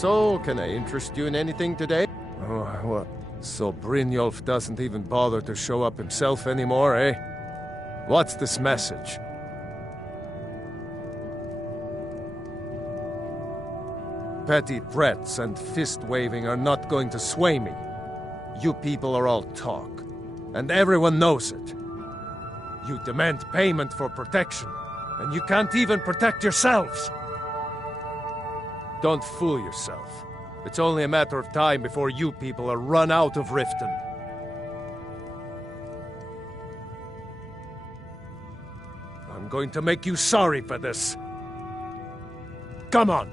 So, can I interest you in anything today? Oh, what? So Brynjolf doesn't even bother to show up himself anymore, eh? What's this message? Petty threats and fist-waving are not going to sway me. You people are all talk, and everyone knows it. You demand payment for protection, and you can't even protect yourselves. Don't fool yourself. It's only a matter of time before you people are run out of Riften. I'm going to make you sorry for this. Come on,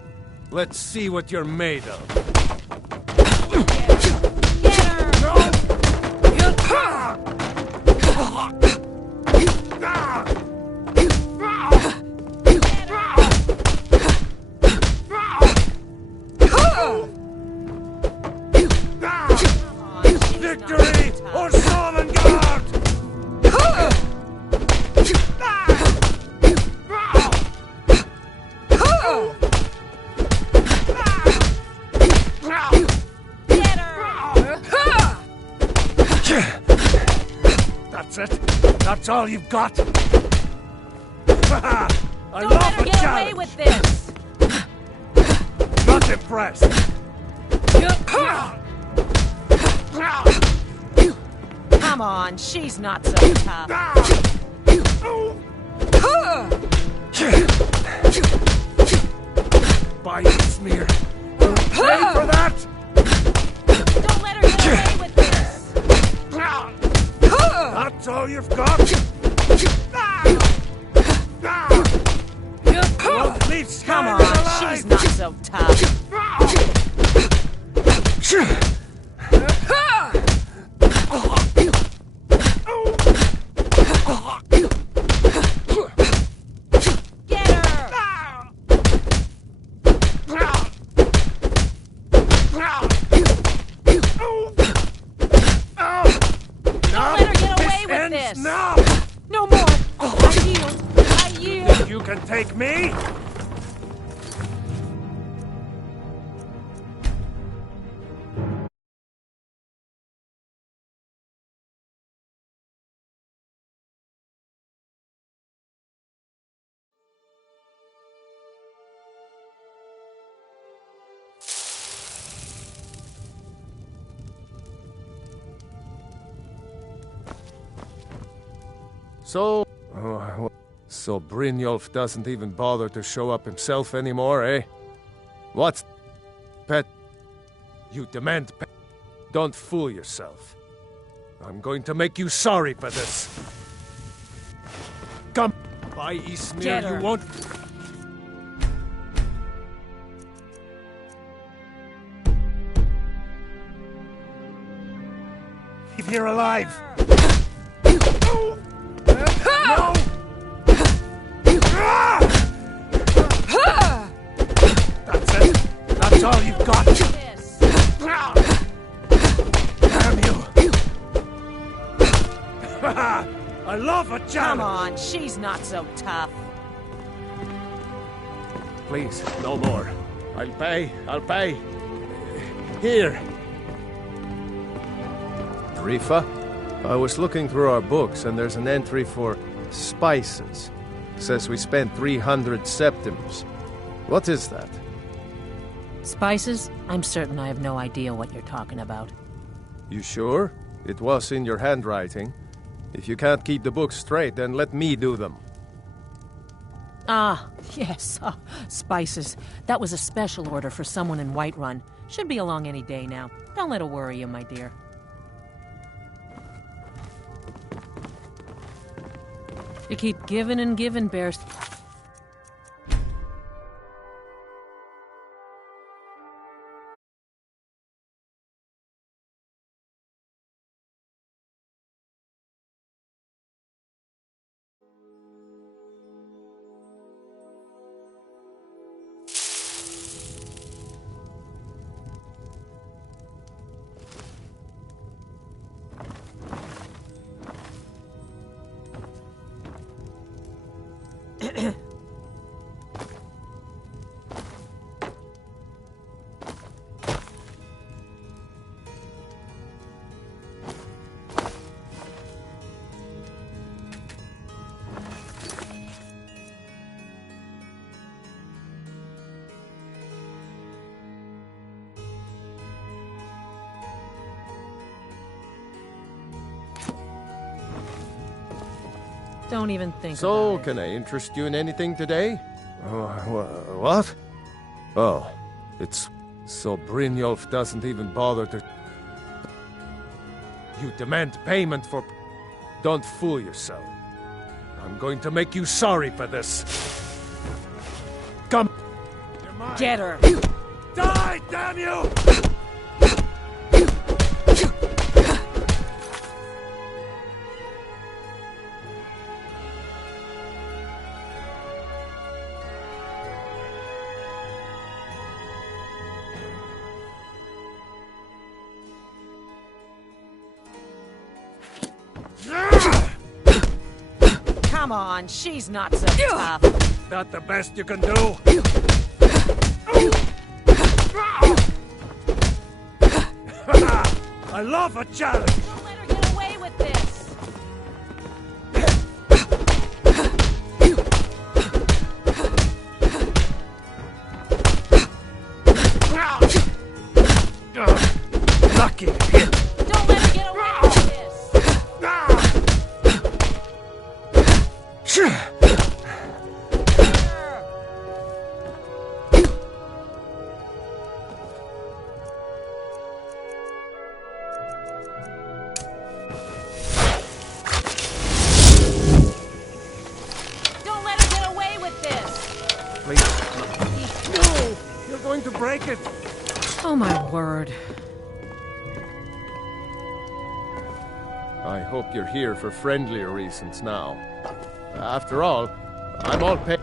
let's see what you're made of. Victory or Sovngarde! That's it? That's all you've got? I Don't love let her a get away challenge! with this! Not impressed! Come on, she's not so tough. By you, smear! Pay for that! Don't let her get away with this! That's all you've got? Won't leave Come Skyrim on, alive! she's not so tough. Get her! Don't let her get away with Ends this! now! No more! I yield! I yield! You can take me? So Brynjolf doesn't even bother to show up himself anymore, eh? What's... Pet... You demand pet... Don't fool yourself. I'm going to make you sorry for this. Come by, Ismir, Get her. you won't... Leave here alive! No! That's it? That's all you've got? This. Damn you! I love a Come challenge! on, she's not so tough. Please, no more. I'll pay. Here. Rifa? I was looking through our books and there's an entry for spices. Says we spent 300 septims. What is that? Spices? I'm certain I have no idea what you're talking about. You sure? It was in your handwriting. If you can't keep the books straight, then let me do them. Ah, yes, spices. That was a special order for someone in Whiterun. Should be along any day now. Don't let it worry you, my dear. You keep giving and giving, Bears. Don't even think So, about it. can I interest you in anything today? What? Oh, it's so Brynjolf doesn't even bother to... You demand payment for... Don't fool yourself. I'm going to make you sorry for this. Come. Get her! Die, damn you! Come on, she's not so tough. That the best you can do? I love a challenge! Don't let her get away with this! Lucky! Don't let her get away with this! Don't let her get away with this! Please. No! You're going to break it! Oh my word. I hope you're here for friendlier reasons now. After all, I'm all paid.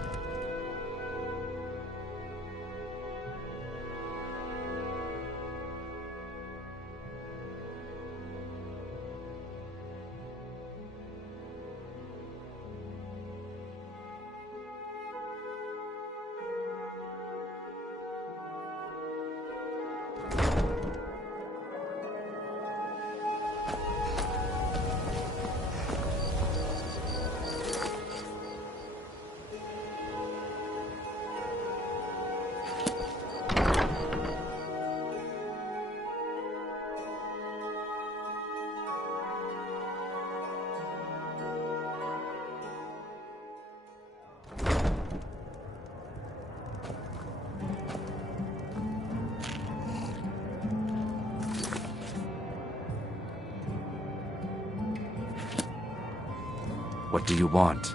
What do you want?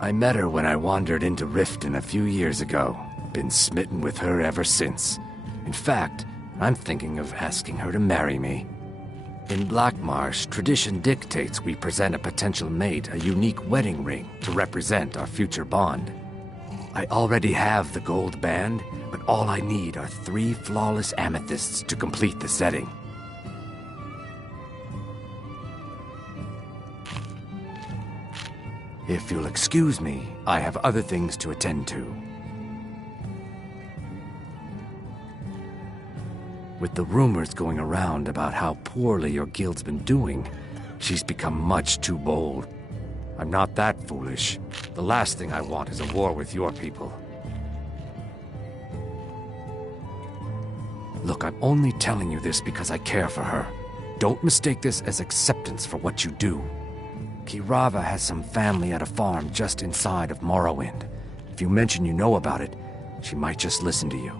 I met her when I wandered into Riften a few years ago. Been smitten with her ever since. In fact, I'm thinking of asking her to marry me. In Blackmarsh, tradition dictates we present a potential mate a unique wedding ring to represent our future bond. I already have the gold band, but all I need are 3 flawless amethysts to complete the setting. If you'll excuse me, I have other things to attend to. With the rumors going around about how poorly your guild's been doing, she's become much too bold. I'm not that foolish. The last thing I want is a war with your people. Look, I'm only telling you this because I care for her. Don't mistake this as acceptance for what you do. Kirava has some family at a farm just inside of Morrowind. If you mention you know about it, she might just listen to you.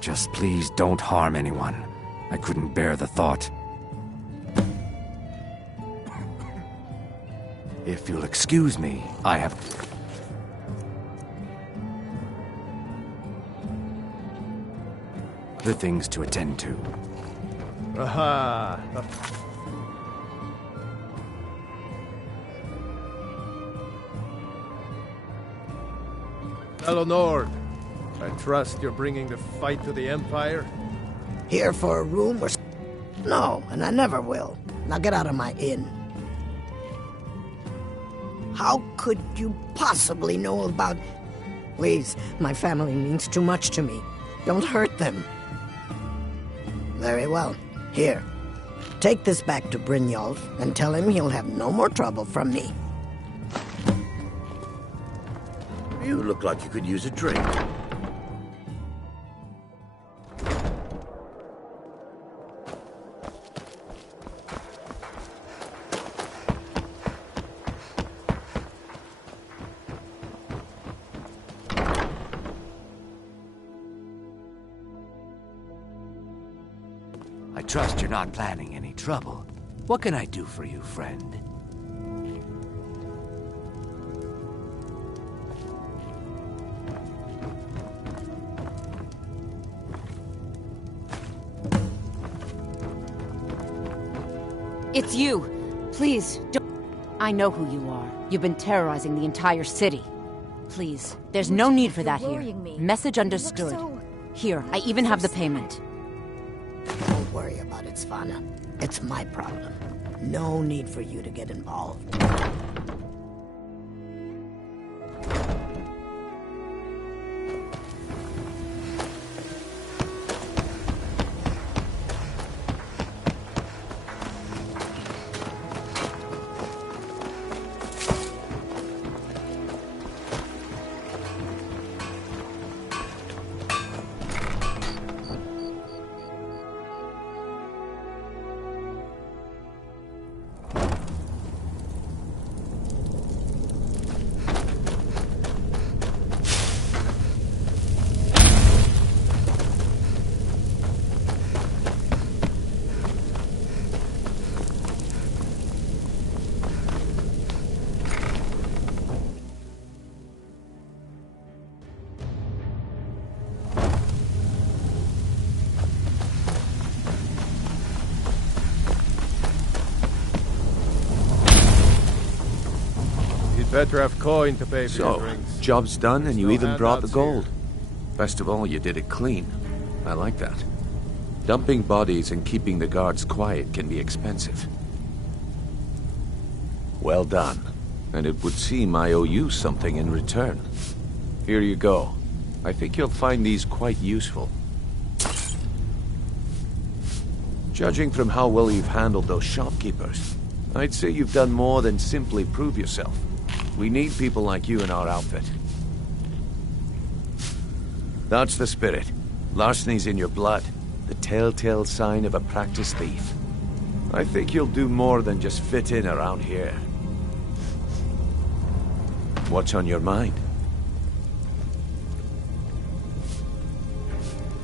Just please don't harm anyone. I couldn't bear the thought. If you'll excuse me, I have... other things to attend to. Aha! Hello, Nord. I trust you're bringing the fight to the Empire? Here for a room or... No, and I never will. Now get out of my inn. How could you possibly know about... Please, my family means too much to me. Don't hurt them. Very well. Here. Take this back to Brynjolf and tell him he'll have no more trouble from me. You look like you could use a drink. trust you're not planning any trouble. What can I do for you, friend? It's you. Please, don't... I know who you are. You've been terrorizing the entire city. Please, there's no need for that here. Message understood. Here, I even have the payment. Don't worry about it, Svana. It's my problem. No need for you to get involved. Better have coin to pay for your drinks. Job's done and you No even brought the handouts gold. here. Best of all, you did it clean. I like that. Dumping bodies and keeping the guards quiet can be expensive. Well done. And it would seem I owe you something in return. Here you go. I think you'll find these quite useful. Judging from how well you've handled those shopkeepers, I'd say you've done more than simply prove yourself. We need people like you in our outfit. That's the spirit. Larceny's in your blood. The telltale sign of a practiced thief. I think you'll do more than just fit in around here. What's on your mind?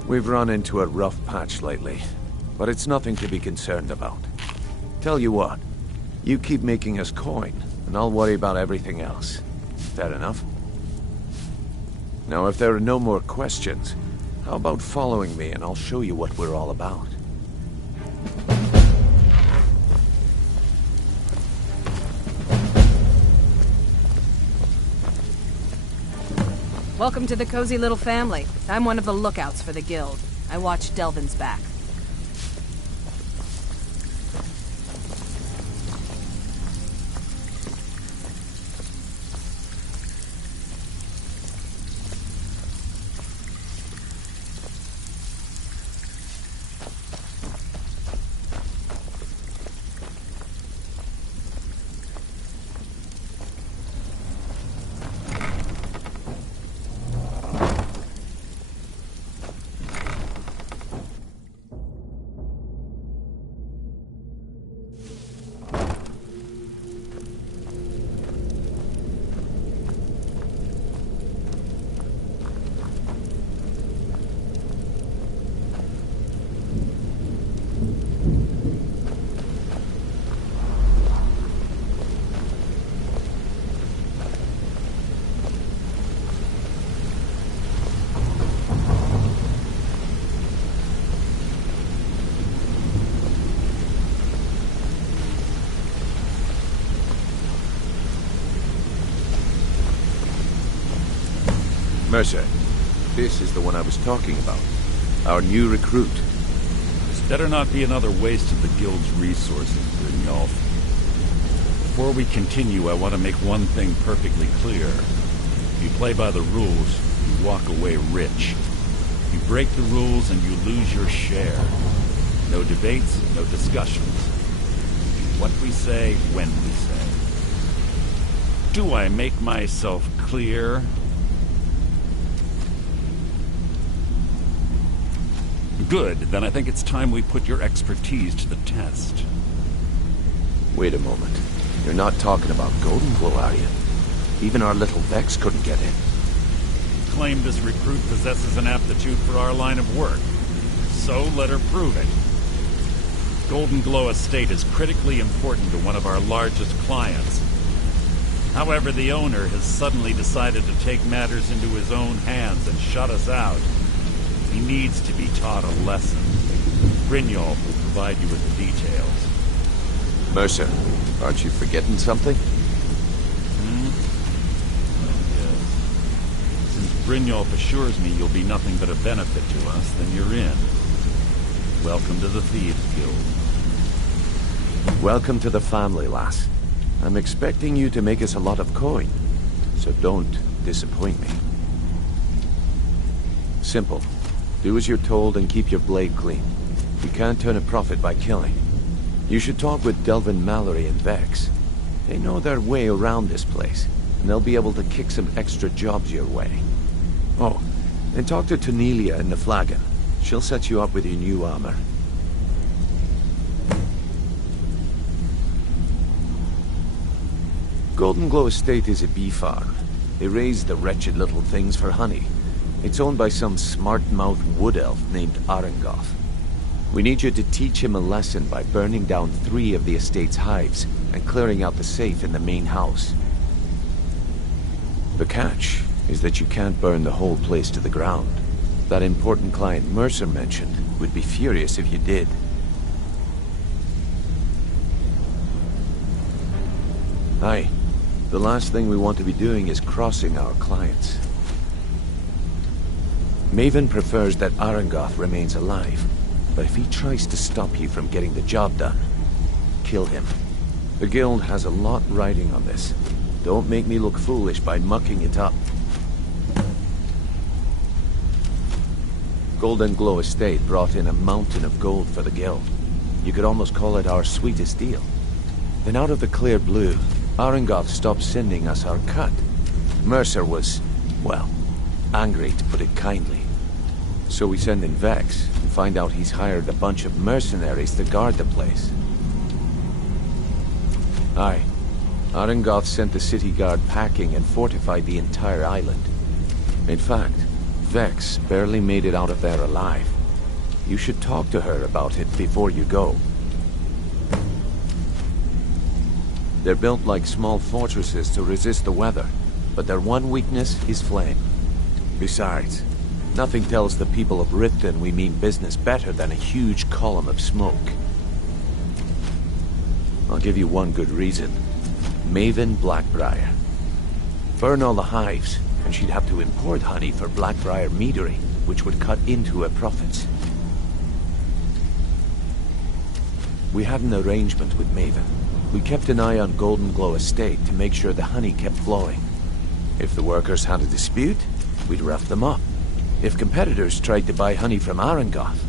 We've run into a rough patch lately, but it's nothing to be concerned about. Tell you what, you keep making us coin, and I'll worry about everything else. Fair enough? Now, if there are no more questions, how about following me and I'll show you what we're all about? Welcome to the cozy little family. I'm one of the lookouts for the guild. I watch Delvin's back. Mercer, this is the one I was talking about. Our new recruit. This better not be another waste of the guild's resources, Brynjolf. Before we continue, I want to make one thing perfectly clear. If you play by the rules, you walk away rich. You break the rules and you lose your share. No debates, no discussions. What we say, when we say. Do I make myself clear? Good, then I think it's time we put your expertise to the test. Wait a moment. You're not talking about Goldenpool, are you? Even our little Vex couldn't get in. Claim this recruit possesses an aptitude for our line of work. So let her prove it. Golden Glow Estate is critically important to one of our largest clients. However, the owner has suddenly decided to take matters into his own hands and shut us out. He needs to be taught a lesson. Brynjolf will provide you with the details. Mercer, aren't you forgetting something? Yes. Since Brynjolf assures me you'll be nothing but a benefit to us, then you're in. Welcome to the Thieves Guild. Welcome to the family, lass. I'm expecting you to make us a lot of coin, so don't disappoint me. Simple. Do as you're told and keep your blade clean. You can't turn a profit by killing. You should talk with Delvin Mallory and Vex. They know their way around this place, and they'll be able to kick some extra jobs your way. Oh, and talk to Tonelia in the Flagon. She'll set you up with your new armor. Golden Glow Estate is a bee farm. They raise the wretched little things for honey. It's owned by some smart-mouthed wood elf named Arengoth. We need you to teach him a lesson by burning down 3 of the estate's hives and clearing out the safe in the main house. The catch is that you can't burn the whole place to the ground. That important client Mercer mentioned would be furious if you did. Aye. The last thing we want to be doing is crossing our clients. Maven prefers that Arengoth remains alive, but if he tries to stop you from getting the job done, kill him. The guild has a lot riding on this. Don't make me look foolish by mucking it up. Golden Glow Estate brought in a mountain of gold for the guild. You could almost call it our sweetest deal. Then out of the clear blue, Arengoth stopped sending us our cut. Mercer was, well, angry to put it kindly. So we send in Vex and find out he's hired a bunch of mercenaries to guard the place. Aye. Arengoth sent the city guard packing and fortified the entire island. In fact, Vex barely made it out of there alive. You should talk to her about it before you go. They're built like small fortresses to resist the weather, but their one weakness is flame. Besides, nothing tells the people of Riften we mean business better than a huge column of smoke. I'll give you one good reason. Maven Blackbriar. Burn all the hives, and she'd have to import honey for Blackbriar meadery, which would cut into her profits. We had an arrangement with Maven. We kept an eye on Golden Glow Estate to make sure the honey kept flowing. If the workers had a dispute, we'd rough them up. If competitors tried to buy honey from Arengoth,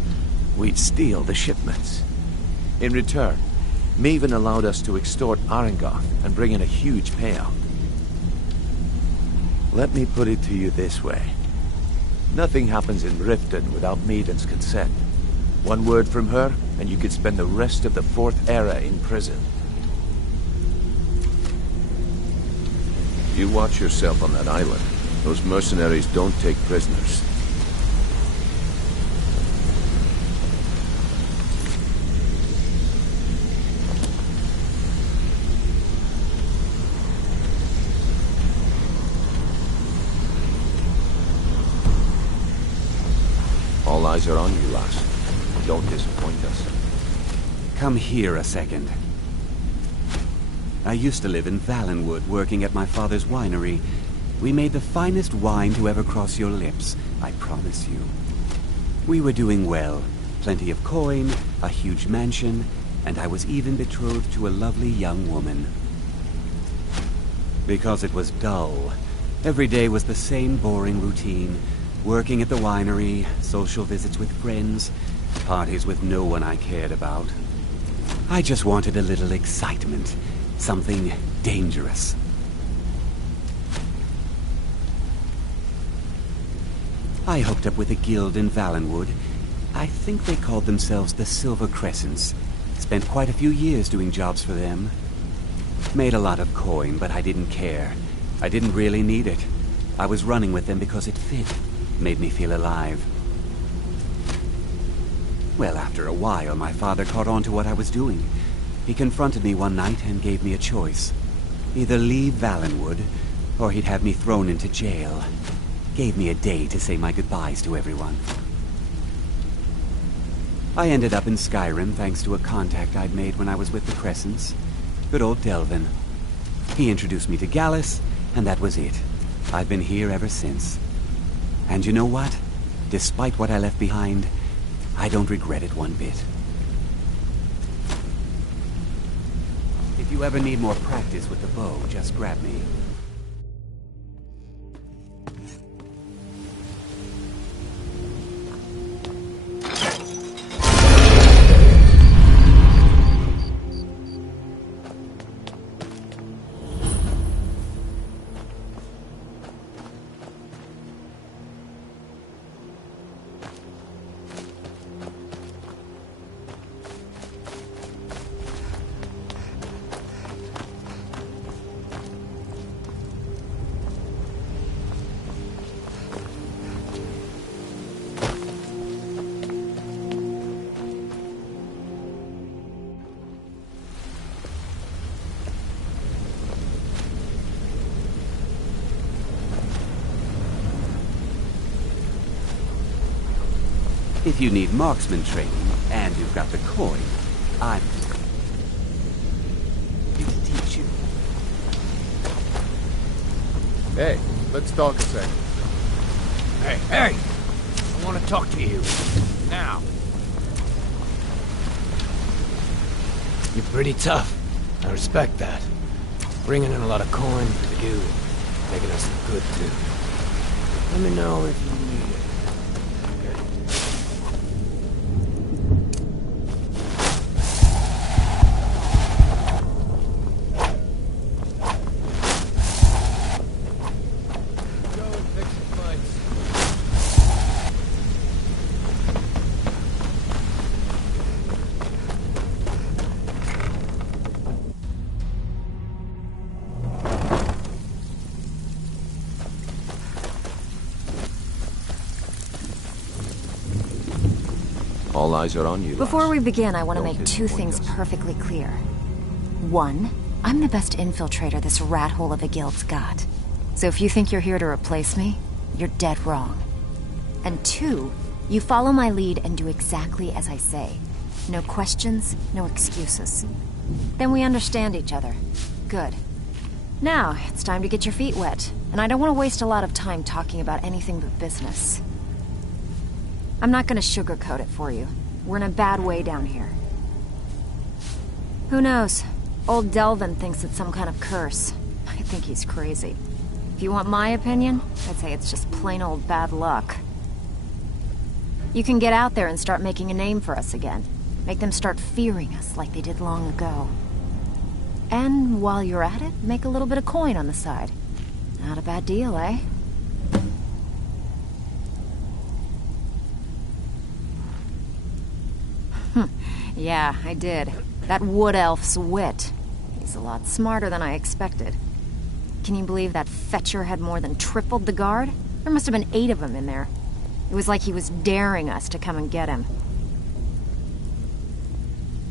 we'd steal the shipments. In return, Maven allowed us to extort Arengoth and bring in a huge payout. Let me put it to you this way. Nothing happens in Riften without Maven's consent. One word from her, and you could spend the rest of the 4th era in prison. You watch yourself on that island. Those mercenaries don't take prisoners. All eyes are on you, lass. Don't disappoint us. Come here a second. I used to live in Valenwood, working at my father's winery. We made the finest wine to ever cross your lips, I promise you. We were doing well. Plenty of coin, a huge mansion, and I was even betrothed to a lovely young woman. Because it was dull. Every day was the same boring routine. Working at the winery, social visits with friends, parties with no one I cared about. I just wanted a little excitement. Something dangerous. I hooked up with a guild in Valenwood. I think they called themselves the Silver Crescents. Spent quite a few years doing jobs for them. Made a lot of coin, but I didn't care. I didn't really need it. I was running with them because it fit. Made me feel alive. Well, after a while, my father caught on to what I was doing. He confronted me one night and gave me a choice. Either leave Valenwood, or he'd have me thrown into jail. Gave me a day to say my goodbyes to everyone. I ended up in Skyrim thanks to a contact I'd made when I was with the Crescents. Good old Delvin. He introduced me to Gallus, and that was it. I've been here ever since. And you know what? Despite what I left behind, I don't regret it one bit. If you ever need more practice with the bow, just grab me. If you need marksman training, and you've got the coin, I'm here to teach you. Hey, let's talk a second. Hey! I want to talk to you. Now. You're pretty tough. I respect that. Bringing in a lot of coin for the guild. Making us look good, too. Let me know if you need it. All eyes are on you, Before lass. we begin, I want to Don't make two disappoint things us. perfectly clear. One, I'm the best infiltrator this rat hole of a guild's got. So if you think you're here to replace me, you're dead wrong. And two, you follow my lead and do exactly as I say. No questions, no excuses. Then we understand each other. Good. Now, it's time to get your feet wet, and I don't want to waste a lot of time talking about anything but business. I'm not gonna sugarcoat it for you. We're in a bad way down here. Who knows? Old Delvin thinks it's some kind of curse. I think he's crazy. If you want my opinion, I'd say it's just plain old bad luck. You can get out there and start making a name for us again. Make them start fearing us like they did long ago. And while you're at it, make a little bit of coin on the side. Not a bad deal, eh? Yeah, I did. That wood elf's wit. He's a lot smarter than I expected. Can you believe that fetcher had more than tripled the guard? There must have been 8 of them in there. It was like he was daring us to come and get him.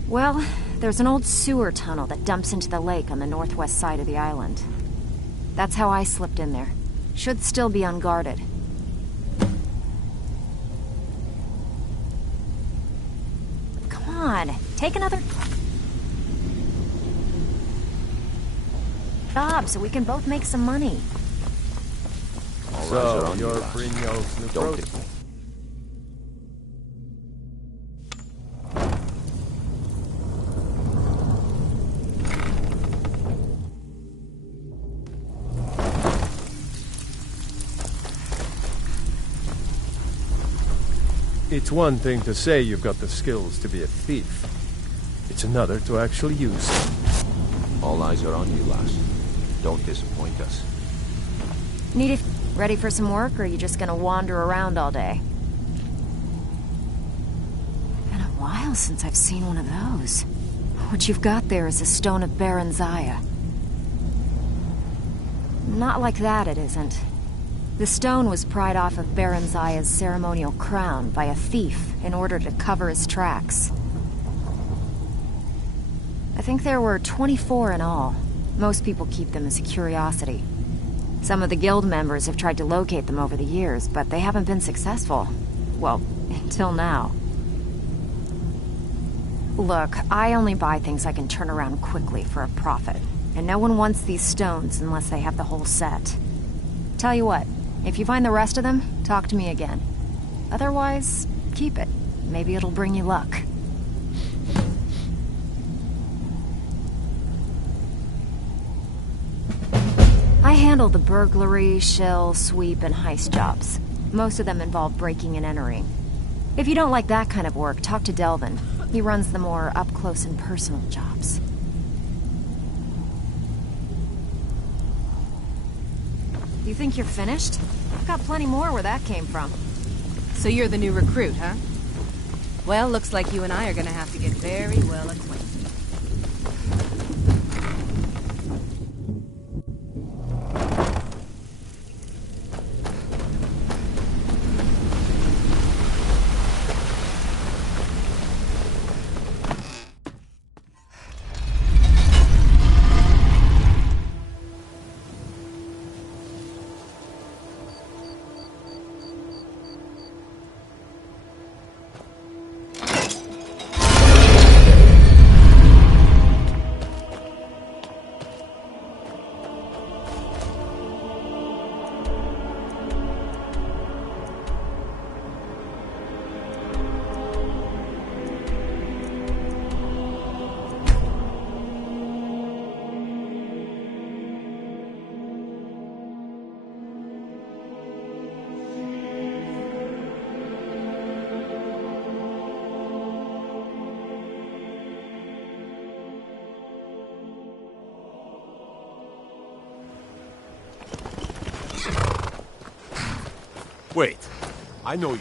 Well, there's an old sewer tunnel that dumps into the lake on the northwest side of the island. That's how I slipped in there. Should still be unguarded. Come on, take another job so we can both make some money. All eyes are So, on you, you're lass. Brynjolf's new Don't protein. dis- It's one thing to say you've got the skills to be a thief. It's another to actually use them. All eyes are on you, lass. Don't disappoint us. Need it ready for some work, or are you just gonna wander around all day? Been a while since I've seen one of those. What you've got there is a stone of Baron Zaya. Not like that, it isn't. The stone was pried off of Baron Zaya's ceremonial crown by a thief in order to cover his tracks. I think there were 24 in all. Most people keep them as a curiosity. Some of the guild members have tried to locate them over the years, but they haven't been successful. Well, until now. Look, I only buy things I can turn around quickly for a profit. And no one wants these stones unless they have the whole set. Tell you what, if you find the rest of them, talk to me again. Otherwise, keep it. Maybe it'll bring you luck. I handle the burglary, shill, sweep, and heist jobs. Most of them involve breaking and entering. If you don't like that kind of work, talk to Delvin. He runs the more up-close and personal jobs. You think you're finished? I've got plenty more where that came from. So you're the new recruit, huh? Well, looks like you and I are gonna have to get very well acquainted. Wait, I know you.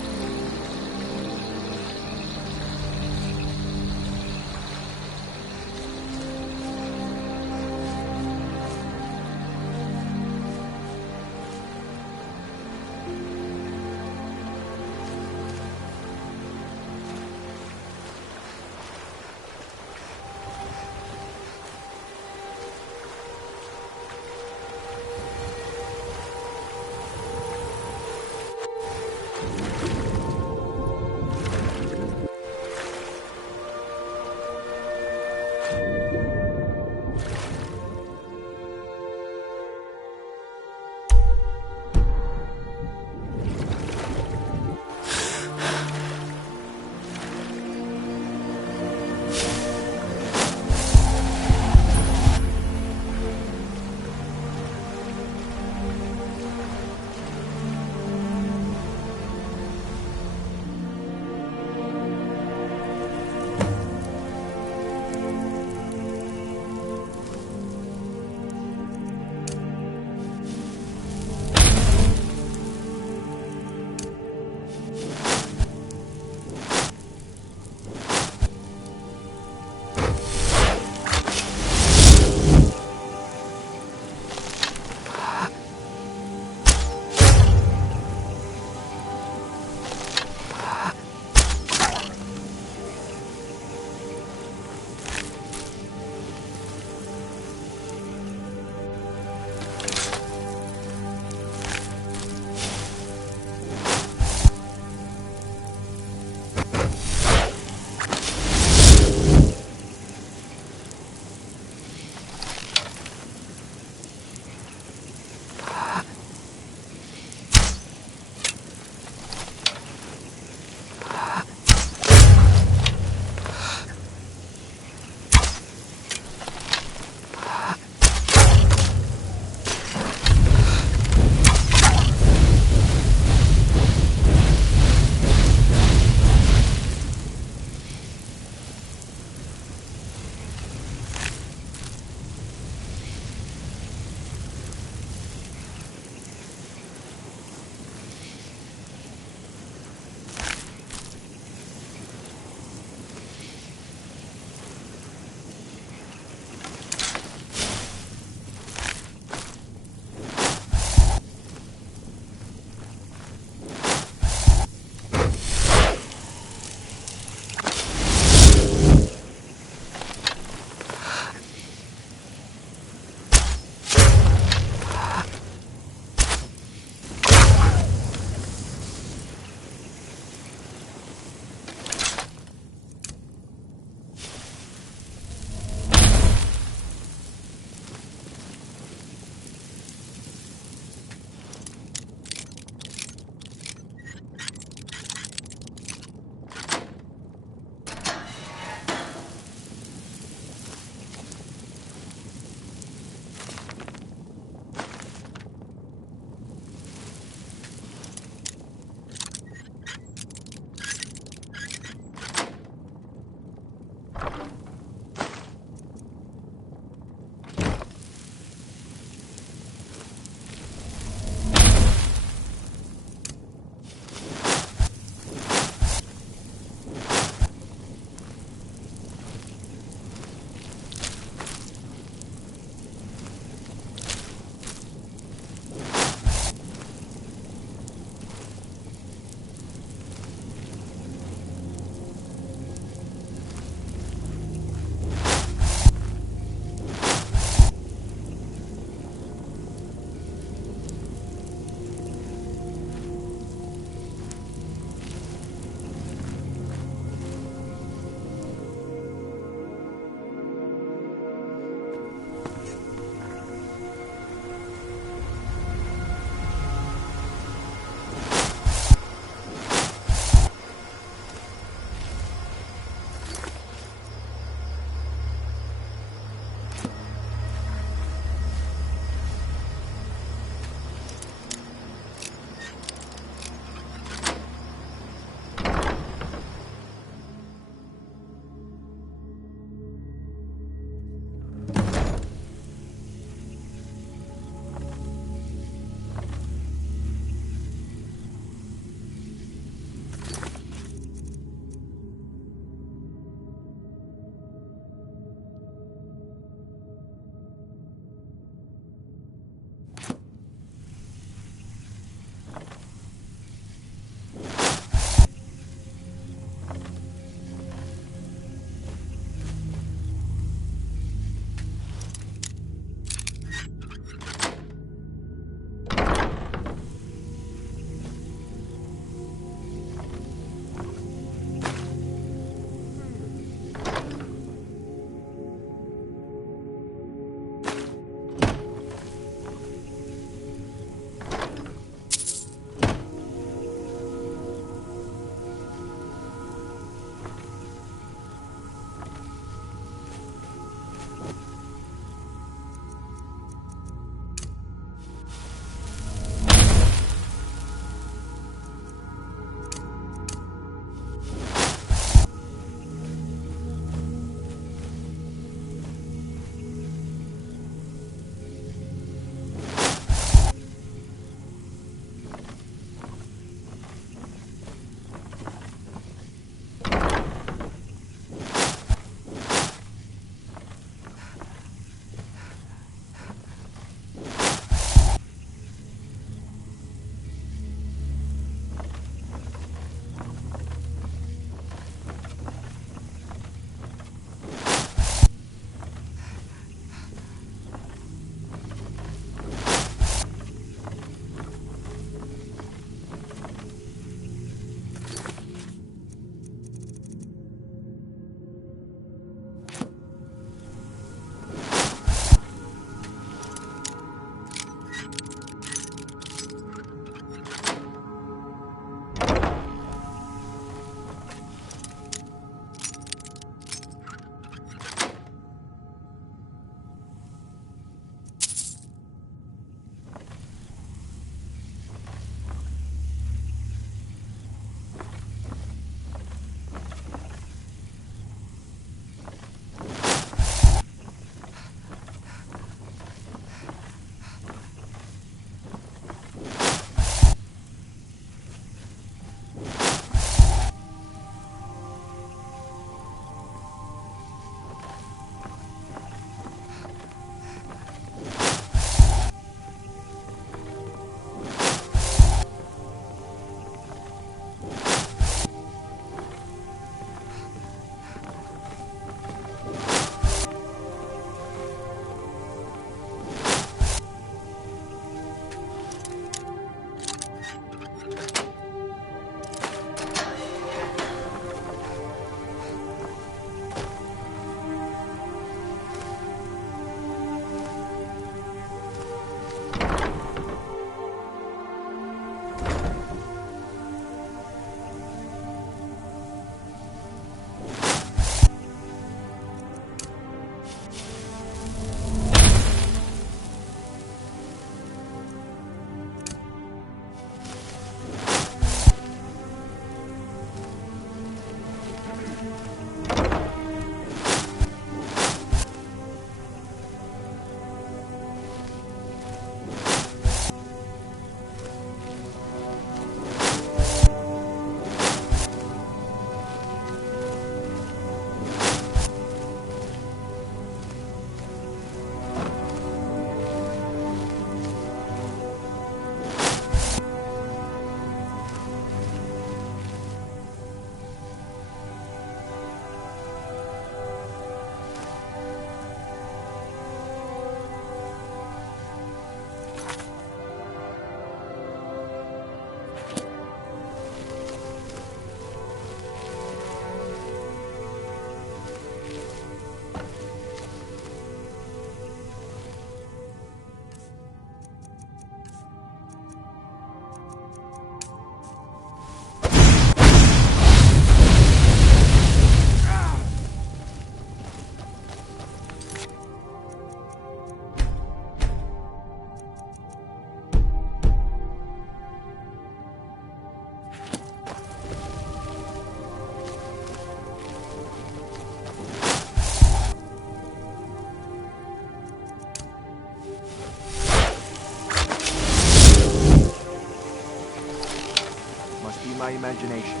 my imagination.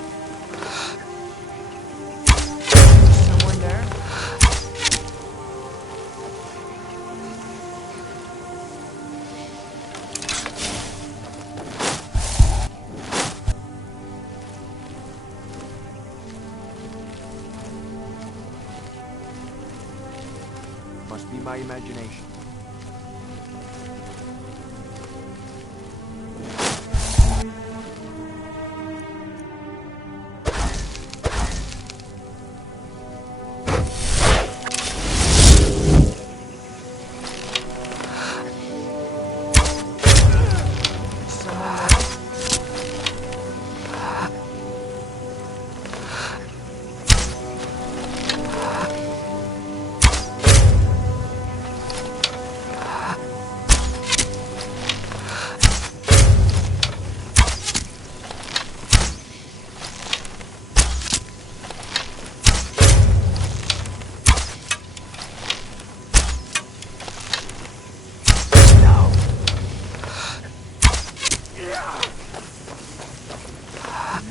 Someone there? Must be my imagination.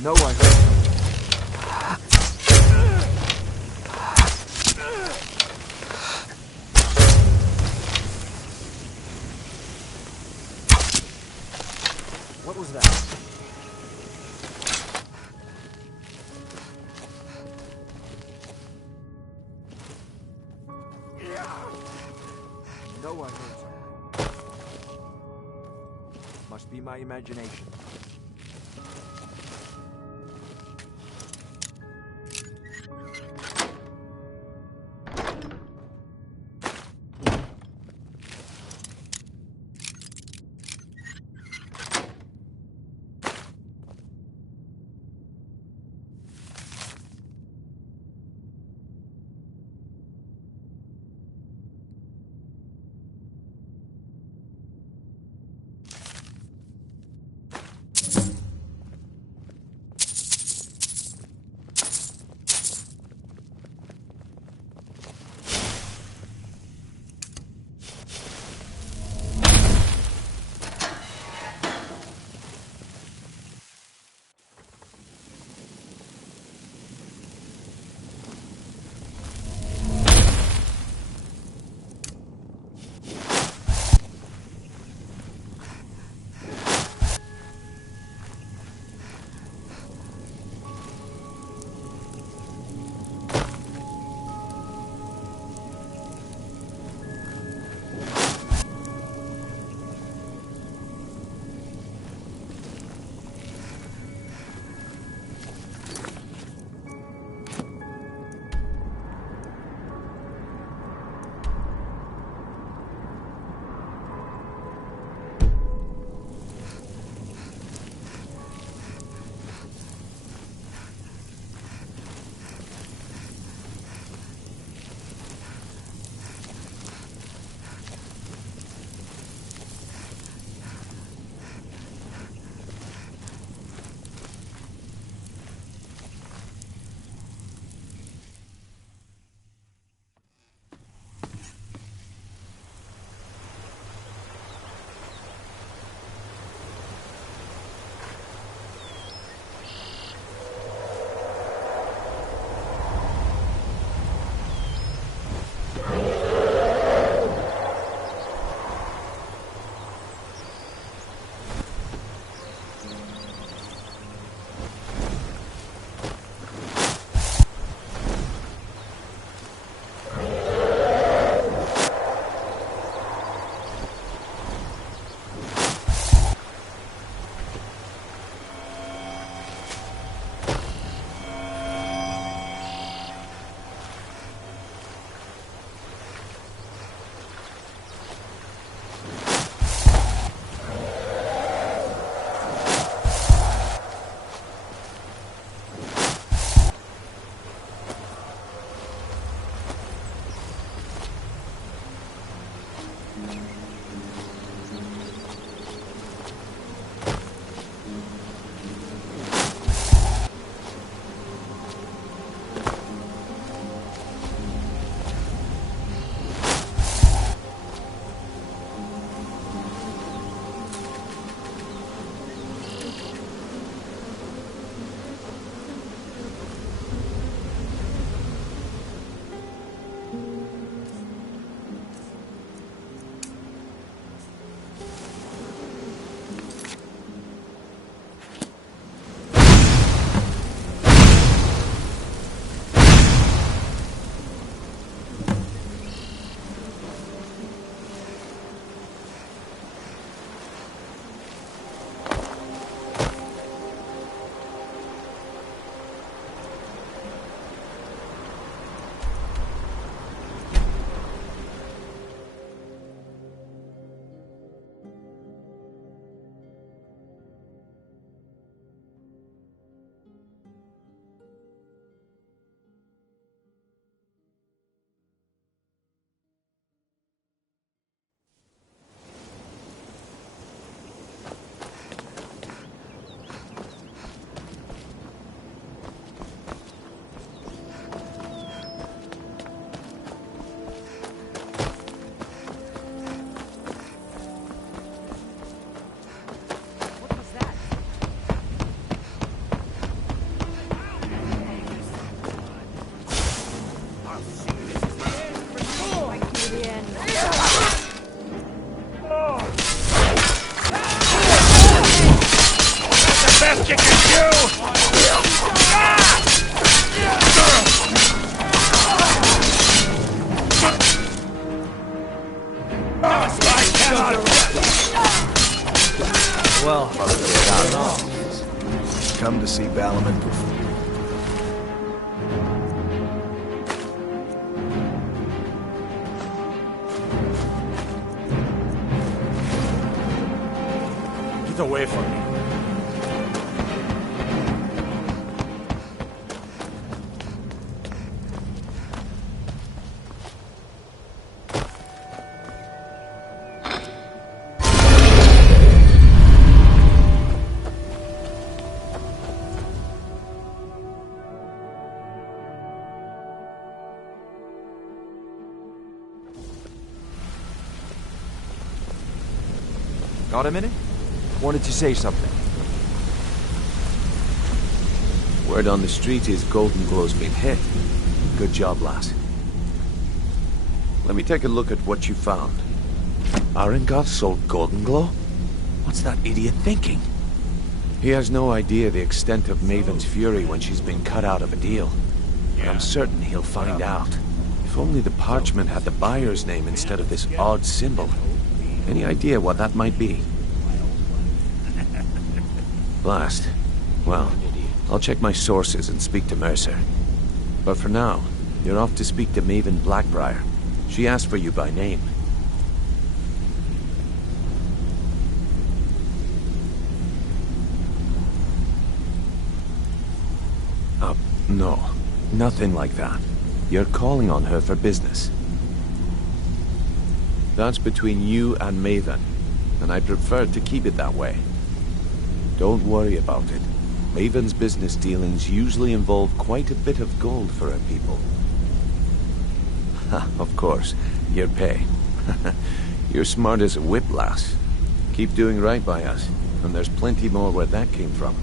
No, I heard something. What was that? No, I heard something. Must be my imagination. Well, come to see Ballerman perform. Get away from me. Got a minute? Wanted to say something. Word on the street is Golden Glow's been hit. Good job, lass. Let me take a look at what you found. Arengoth sold Golden Glow? What's that idiot thinking? He has no idea the extent of Maven's fury when she's been cut out of a deal. But I'm certain he'll find out. If only the parchment had the buyer's name instead of this odd symbol. Any idea what that might be? Blast. Well, I'll check my sources and speak to Mercer. But for now, you're off to speak to Maven Blackbriar. She asked for you by name. No. Nothing like that. You're calling on her for business. That's between you and Maven, and I prefer to keep it that way. Don't worry about it. Maven's business dealings usually involve quite a bit of gold for her people. Of course, your pay. You're smart as a whip, lass. Keep doing right by us, and there's plenty more where that came from.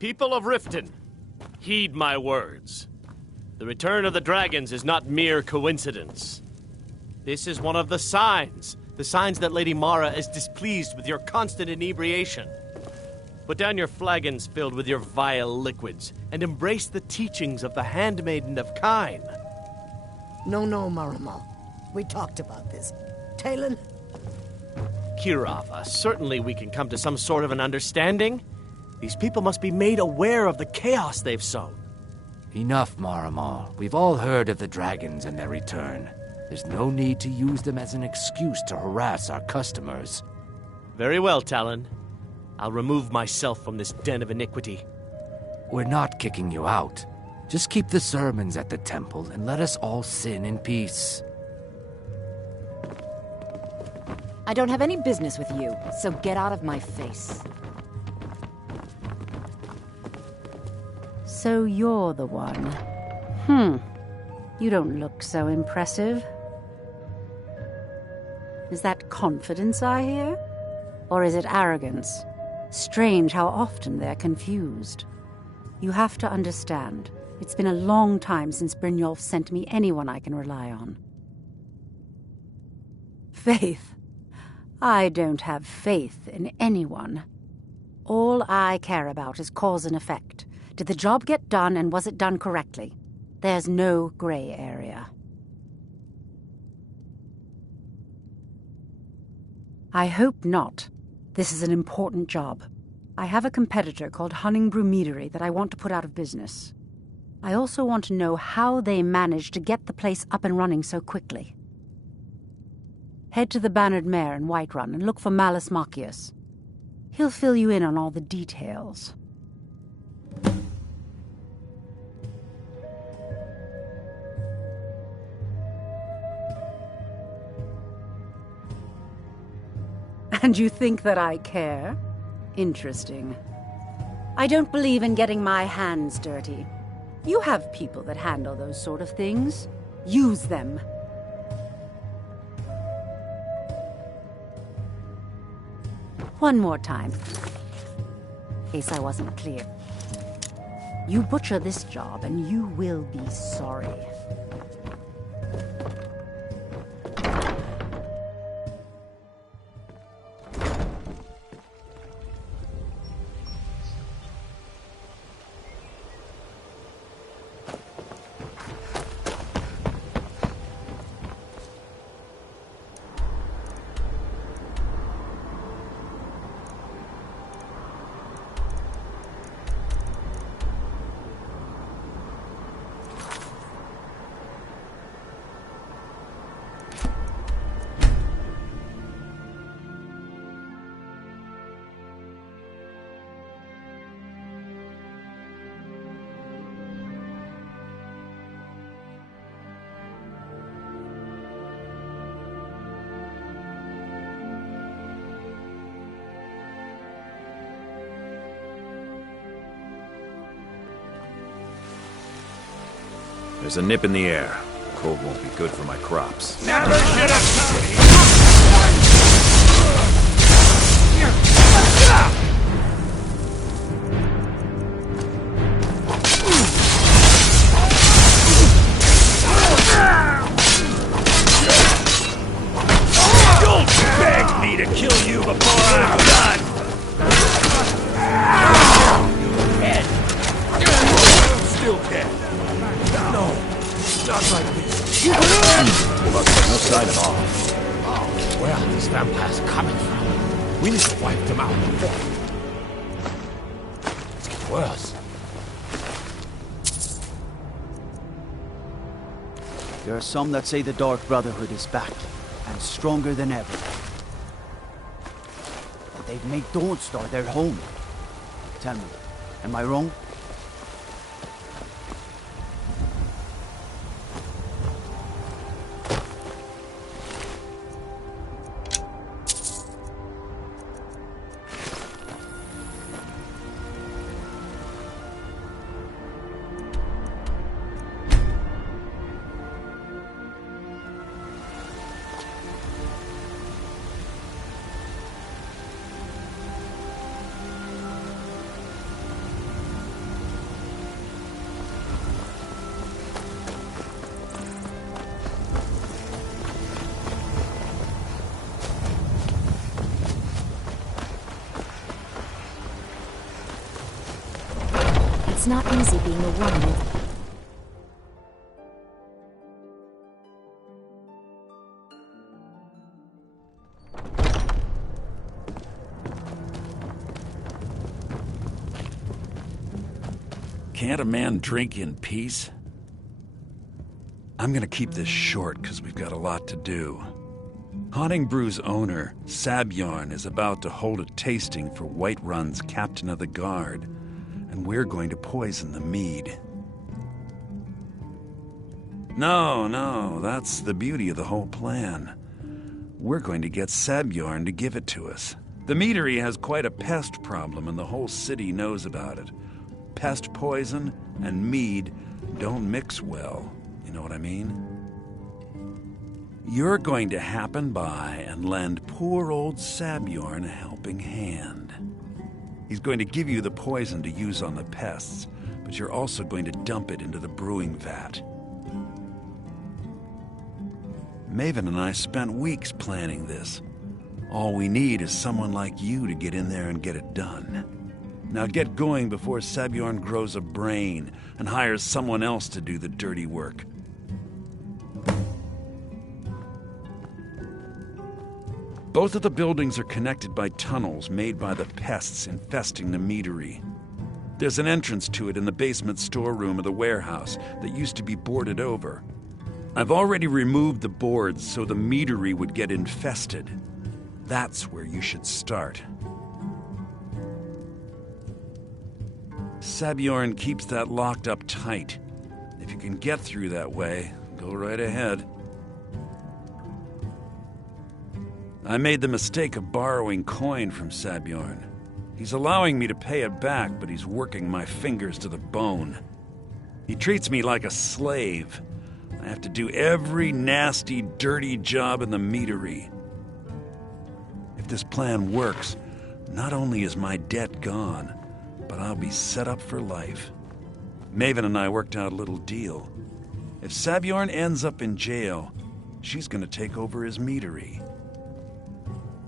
People of Riften, heed my words. The return of the dragons is not mere coincidence. This is one of the signs that Lady Mara is displeased with your constant inebriation. Put down your flagons filled with your vile liquids, and embrace the teachings of the Handmaiden of Kyne. No, Maramal. We talked about this. Talon? Kirava, certainly we can come to some sort of an understanding. These people must be made aware of the chaos they've sown. Enough, Maramal. We've all heard of the dragons and their return. There's no need to use them as an excuse to harass our customers. Very well, Talon. I'll remove myself from this den of iniquity. We're not kicking you out. Just keep the sermons at the temple and let us all sin in peace. I don't have any business with you, so get out of my face. So you're the one. You don't look so impressive. Is that confidence I hear? Or is it arrogance? Strange how often they're confused. You have to understand, it's been a long time since Brynjolf sent me anyone I can rely on. Faith? I don't have faith in anyone. All I care about is cause and effect. Did the job get done, and was it done correctly? There's no gray area. I hope not. This is an important job. I have a competitor called Hunningbrew Meadery that I want to put out of business. I also want to know how they managed to get the place up and running so quickly. Head to the Bannered Mare in Whiterun and look for Malus Machius. He'll fill you in on all the details. And you think that I care? Interesting. I don't believe in getting my hands dirty. You have people that handle those sort of things. Use them. One more time, in case I wasn't clear. You butcher this job and you will be sorry. There's a nip in the air. Cold won't be good for my crops. Never should have Don't beg me to kill you before I'm done! Dead. Still dead. No, not like this. Look, no sign at all. Where are these vampires coming from? We need to wipe them out. It's getting worse. There are some that say the Dark Brotherhood is back, and stronger than ever. But they've made Dawnstar their home. Tell me, am I wrong? It's not easy being a woman with... Can't a man drink in peace? I'm gonna keep this short because we've got a lot to do. Haunting Brew's owner, Sabjorn, is about to hold a tasting for Whiterun's Captain of the Guard, and we're going to poison the mead. No, that's the beauty of the whole plan. We're going to get Sabjorn to give it to us. The meadery has quite a pest problem, and the whole city knows about it. Pest poison and mead don't mix well, you know what I mean? You're going to happen by and lend poor old Sabjorn a helping hand. He's going to give you the poison to use on the pests, but you're also going to dump it into the brewing vat. Maven and I spent weeks planning this. All we need is someone like you to get in there and get it done. Now get going before Sabjorn grows a brain and hires someone else to do the dirty work. Both of the buildings are connected by tunnels made by the pests infesting the meadery. There's an entrance to it in the basement storeroom of the warehouse that used to be boarded over. I've already removed the boards so the meadery would get infested. That's where you should start. Sabjorn keeps that locked up tight. If you can get through that way, go right ahead. I made the mistake of borrowing coin from Sabjorn. He's allowing me to pay it back, but he's working my fingers to the bone. He treats me like a slave. I have to do every nasty, dirty job in the meadery. If this plan works, not only is my debt gone, but I'll be set up for life. Maven and I worked out a little deal. If Sabjorn ends up in jail, she's gonna take over his meadery.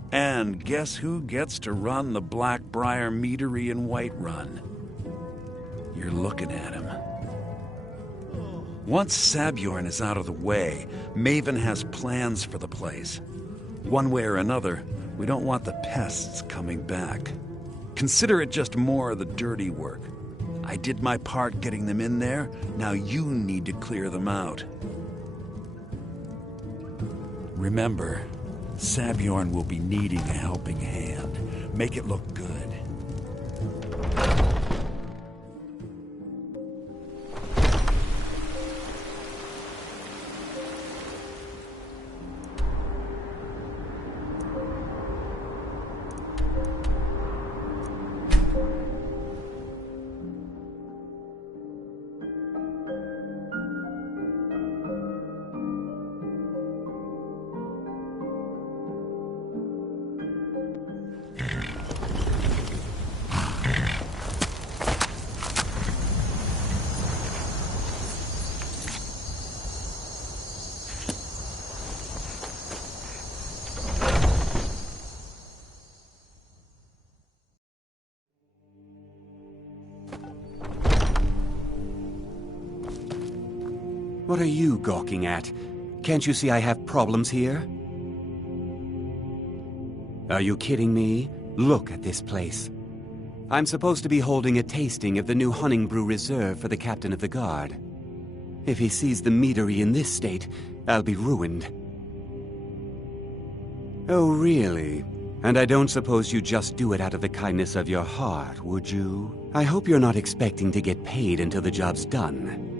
And guess who gets to run the Blackbriar meadery in Whiterun? You're looking at him. Once Sabjorn is out of the way, Maven has plans for the place. One way or another, we don't want the pests coming back. Consider it just more of the dirty work. I did my part getting them in there, now you need to clear them out. Remember, Sabjorn will be needing a helping hand. Make it look good. What are you gawking at? Can't you see I have problems here? Are you kidding me? Look at this place. I'm supposed to be holding a tasting of the new Haunting Brew Reserve for the Captain of the Guard. If he sees the meadery in this state, I'll be ruined. Oh, really? And I don't suppose you just do it out of the kindness of your heart, would you? I hope you're not expecting to get paid until the job's done.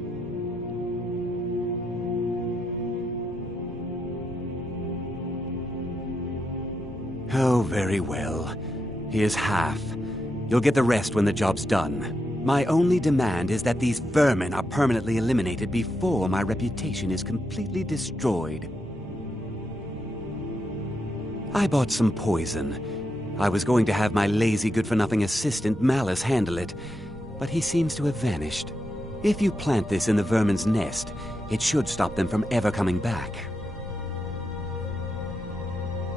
Oh, very well. Here's half. You'll get the rest when the job's done. My only demand is that these vermin are permanently eliminated before my reputation is completely destroyed. I bought some poison. I was going to have my lazy good-for-nothing assistant Malice handle it, but he seems to have vanished. If you plant this in the vermin's nest, it should stop them from ever coming back.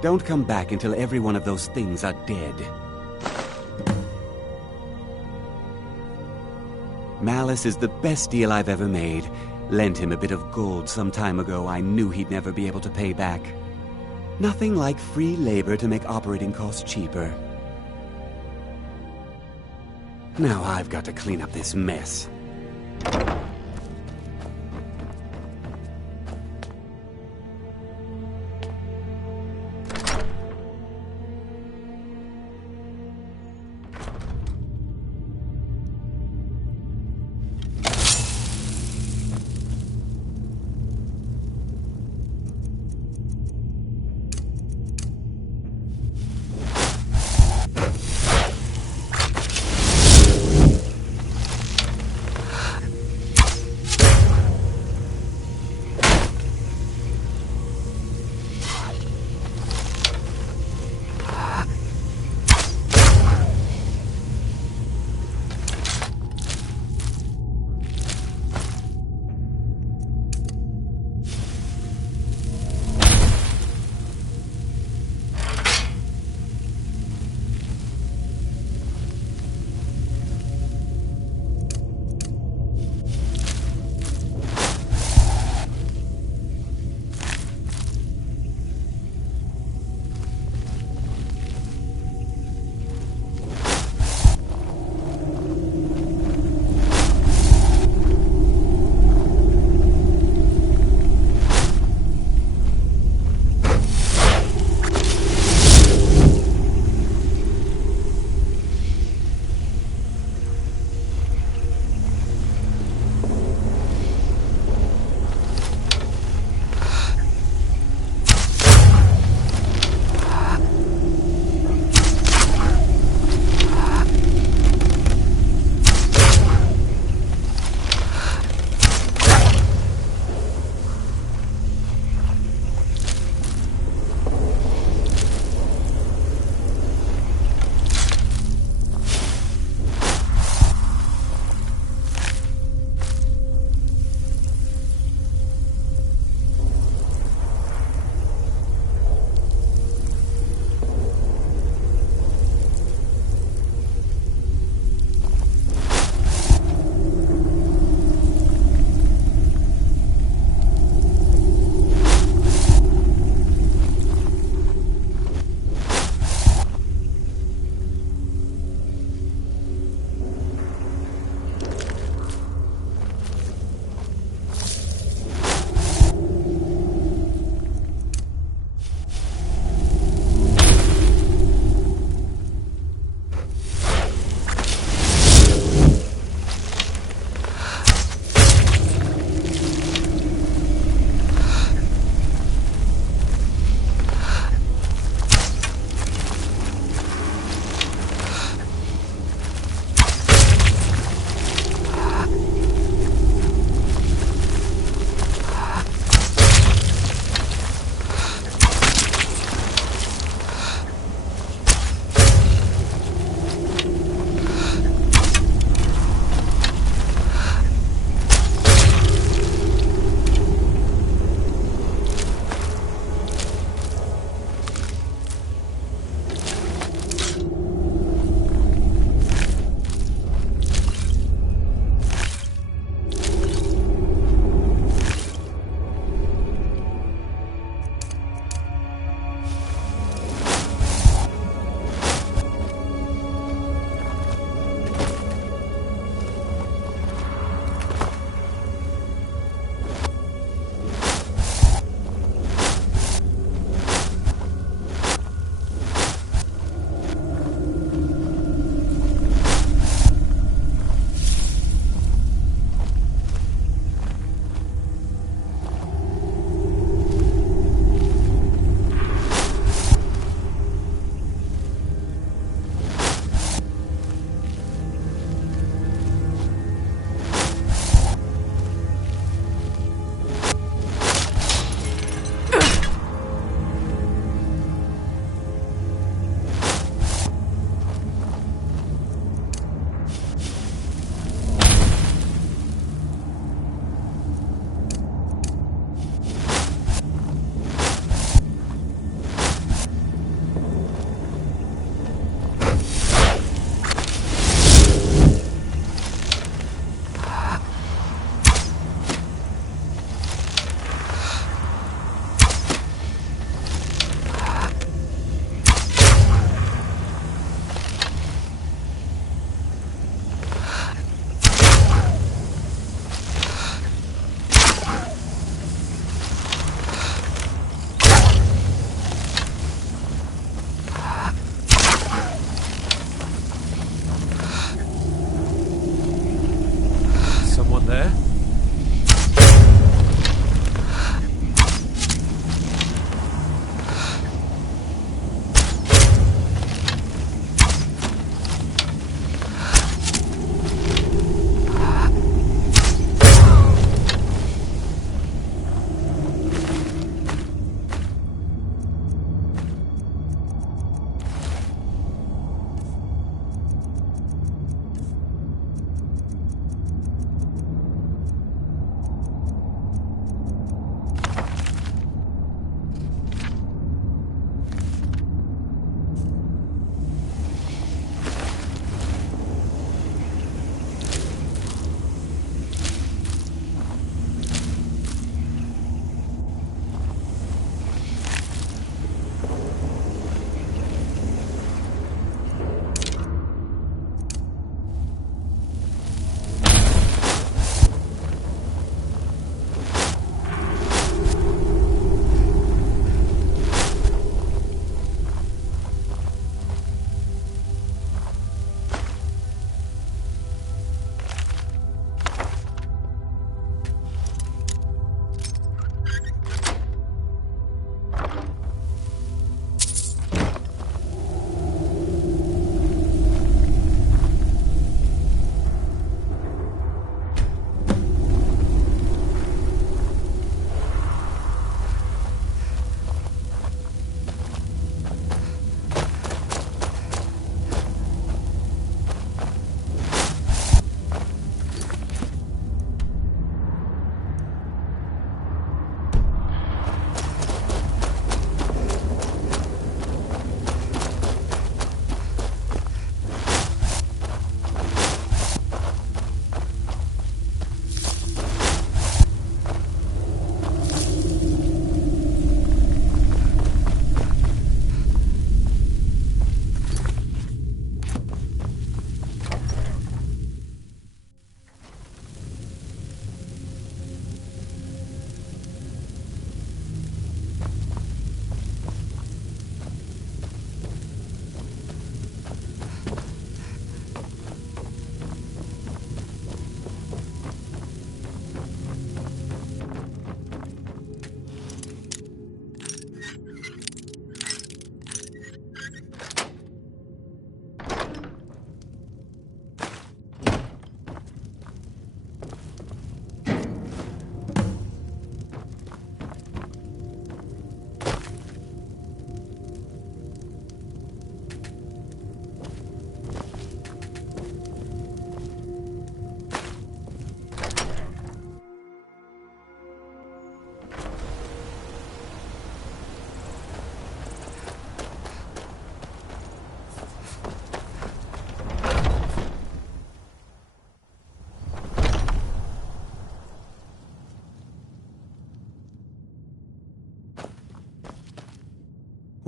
Don't come back until every one of those things are dead. Malice is the best deal I've ever made. Lent him a bit of gold some time ago I knew he'd never be able to pay back. Nothing like free labor to make operating costs cheaper. Now I've got to clean up this mess.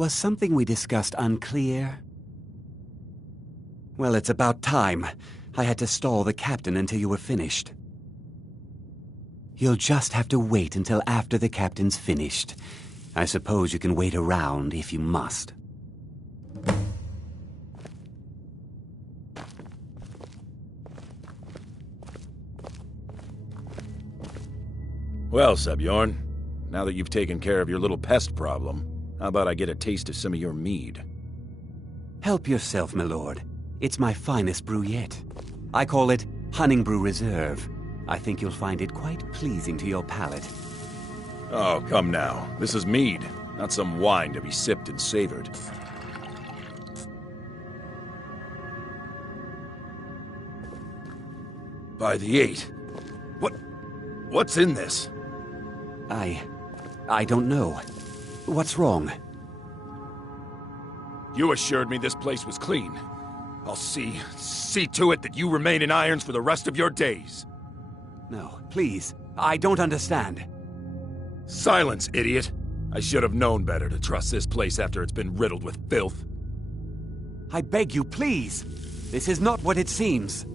Was something we discussed unclear? Well, it's about time. I had to stall the captain until you were finished. You'll just have to wait until after the captain's finished. I suppose you can wait around if you must. Well, Sebjorn, now that you've taken care of your little pest problem, how about I get a taste of some of your mead? Help yourself, my lord. It's my finest brew yet. I call it Hunning Brew Reserve. I think you'll find it quite pleasing to your palate. Oh, come now. This is mead, not some wine to be sipped and savored. By the 8. What's in this? I don't know. What's wrong? You assured me this place was clean. I'll see to it that you remain in irons for the rest of your days. No, please. I don't understand. Silence, idiot. I should have known better to trust this place after it's been riddled with filth. I beg you, please. This is not what it seems.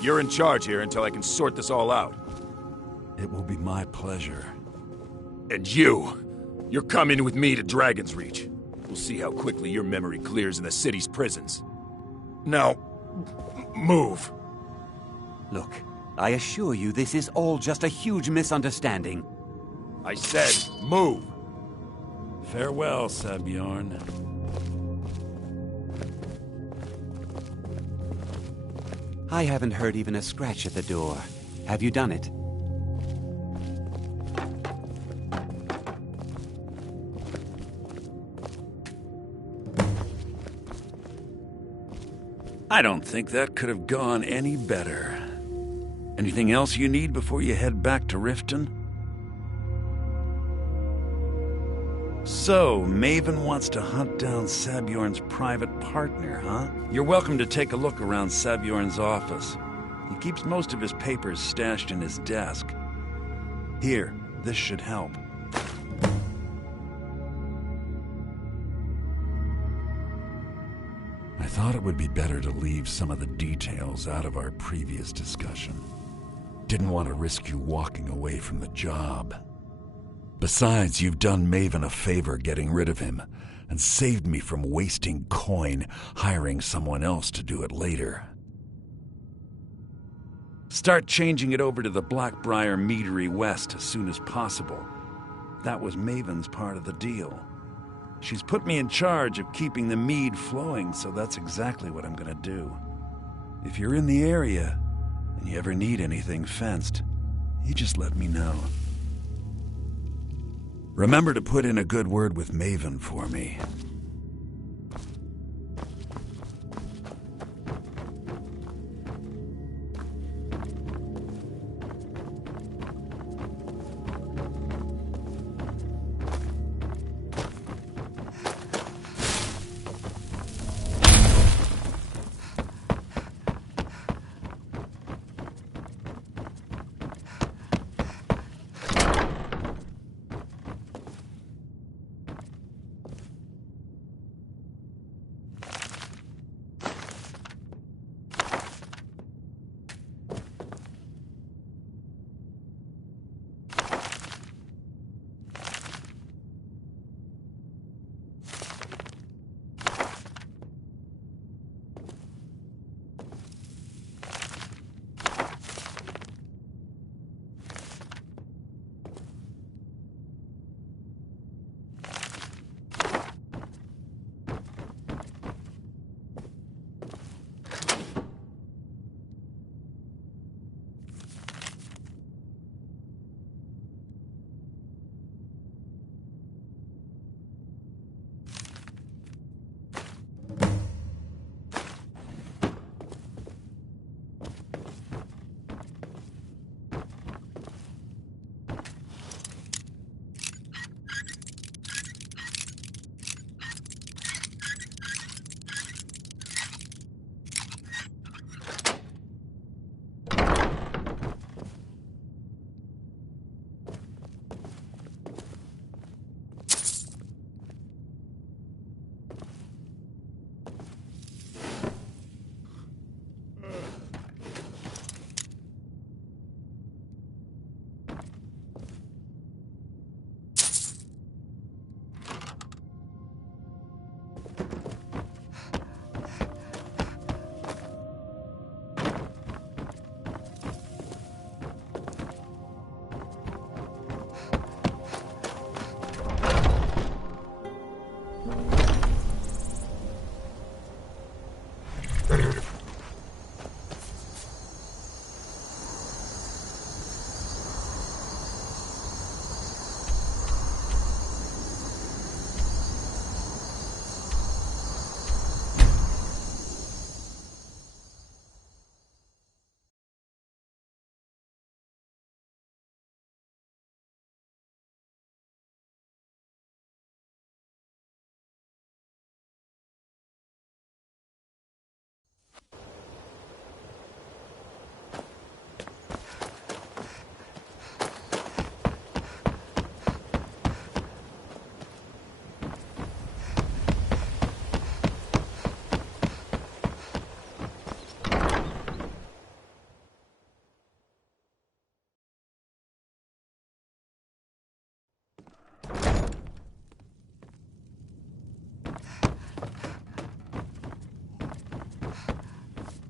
You're in charge here until I can sort this all out. It will be my pleasure. And you're coming with me to Dragon's Reach. We'll see how quickly your memory clears in the city's prisons. Now, move. Look, I assure you this is all just a huge misunderstanding. I said, move. Farewell, Sebjorn. I haven't heard even a scratch at the door. Have you done it? I don't think that could have gone any better. Anything else you need before you head back to Riften? So, Maven wants to hunt down Sabjorn's private partner, huh? You're welcome to take a look around Sabjorn's office. He keeps most of his papers stashed in his desk. Here, this should help. I thought it would be better to leave some of the details out of our previous discussion. Didn't want to risk you walking away from the job. Besides, you've done Maven a favor getting rid of him, and saved me from wasting coin hiring someone else to do it later. Start changing it over to the Blackbriar Meadery West as soon as possible. That was Maven's part of the deal. She's put me in charge of keeping the mead flowing, so that's exactly what I'm gonna do. If you're in the area, and you ever need anything fenced, you just let me know. Remember to put in a good word with Maven for me.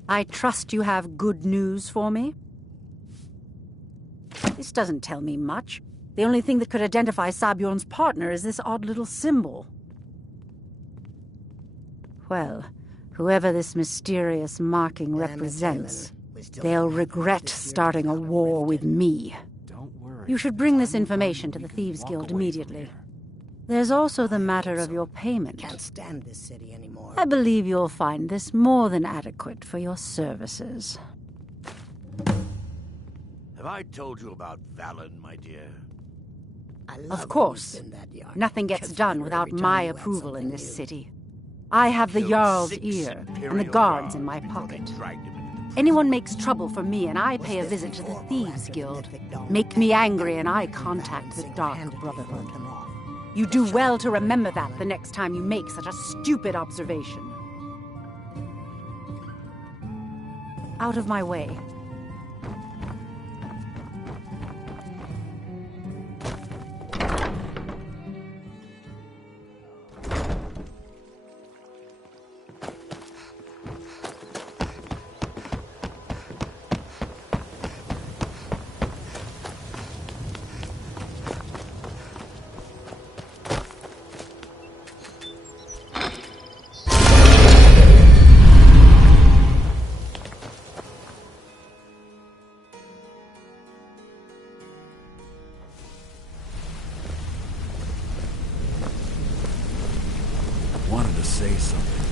I trust you have good news for me? This doesn't tell me much. The only thing that could identify Sabjorn's partner is this odd little symbol. Well, whoever this mysterious marking represents, they'll regret starting a war with me. You should bring this information to the Thieves' Guild immediately. There's also the matter of your payment. Can't stand this city anymore. I believe you'll find this more than adequate for your services. Have I told you about Valen, my dear? Of course. Nothing gets done without my approval in this city. I have the Jarl's ear and the guards in my pocket. Anyone makes trouble for me and I pay a visit to the Thieves' Guild. Make me angry and I contact the Dark Brotherhood. You do well to remember that the next time you make such a stupid observation. Out of my way. Wanted to say something.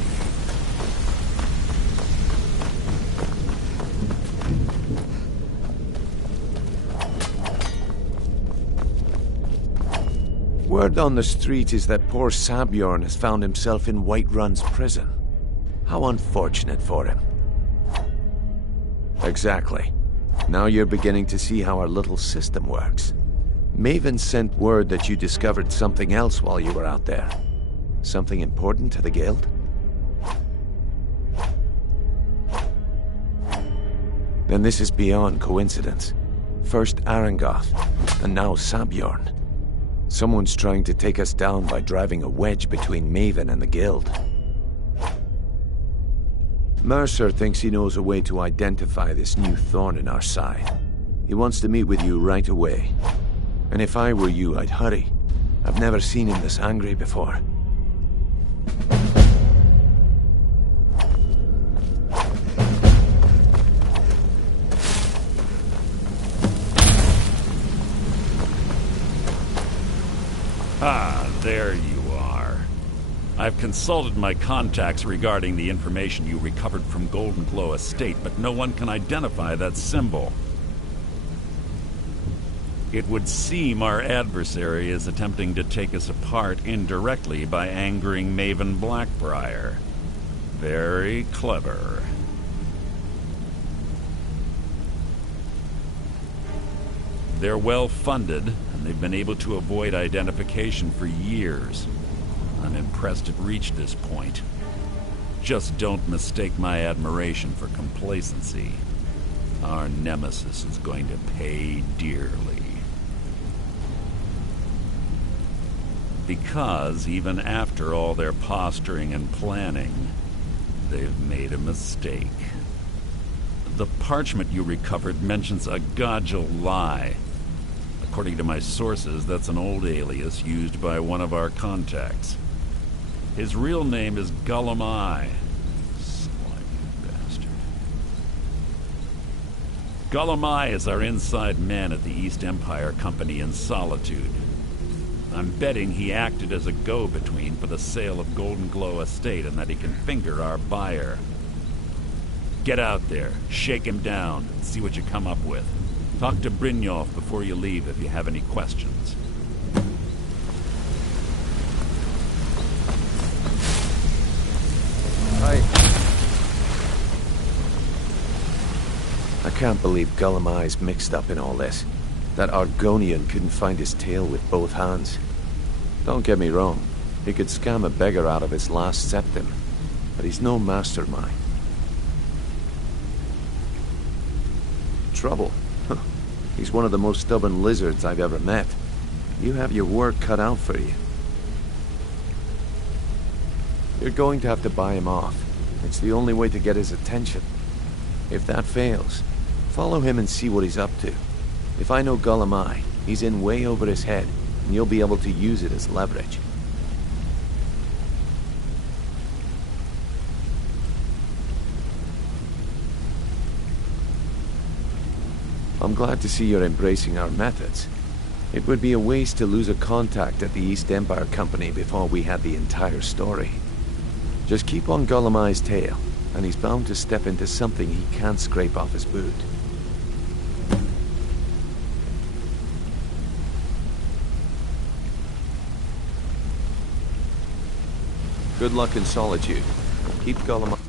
Word on the street is that poor Sabjorn has found himself in Whiterun's prison. How unfortunate for him. Exactly. Now you're beginning to see how our little system works. Maven sent word that you discovered something else while you were out there. Something important to the Guild? Then this is beyond coincidence. First Arangoth, and now Sabjorn. Someone's trying to take us down by driving a wedge between Maven and the Guild. Mercer thinks he knows a way to identify this new thorn in our side. He wants to meet with you right away. And if I were you, I'd hurry. I've never seen him this angry before. Ah, there you are. I've consulted my contacts regarding the information you recovered from Golden Glow Estate, but no one can identify that symbol. It would seem our adversary is attempting to take us apart indirectly by angering Maven Blackbriar. Very clever. They're well funded, and they've been able to avoid identification for years. I'm impressed it reached this point. Just don't mistake my admiration for complacency. Our nemesis is going to pay dearly. Because even after all their posturing and planning, they've made a mistake. The parchment you recovered mentions a Godgel lie. According to my sources, that's an old alias used by one of our contacts. His real name is Gullum Eye. Slimy bastard. Gullum Eye is our inside man at the East Empire Company in Solitude. I'm betting he acted as a go-between for the sale of Golden Glow Estate and that he can finger our buyer. Get out there, shake him down, and see what you come up with. Talk to Brynjolf before you leave if you have any questions. I can't believe Gullum Eye's mixed up in all this. That Argonian couldn't find his tail with both hands. Don't get me wrong, he could scam a beggar out of his last septim, but he's no mastermind. Trouble? He's one of the most stubborn lizards I've ever met. You have your work cut out for you. You're going to have to buy him off. It's the only way to get his attention. If that fails, follow him and see what he's up to. If I know Gulamai, he's in way over his head, and you'll be able to use it as leverage. I'm glad to see you're embracing our methods. It would be a waste to lose a contact at the East Empire Company before we had the entire story. Just keep on Gulamai's tail, and he's bound to step into something he can't scrape off his boot. Good luck in Solitude. Keep Gulamai...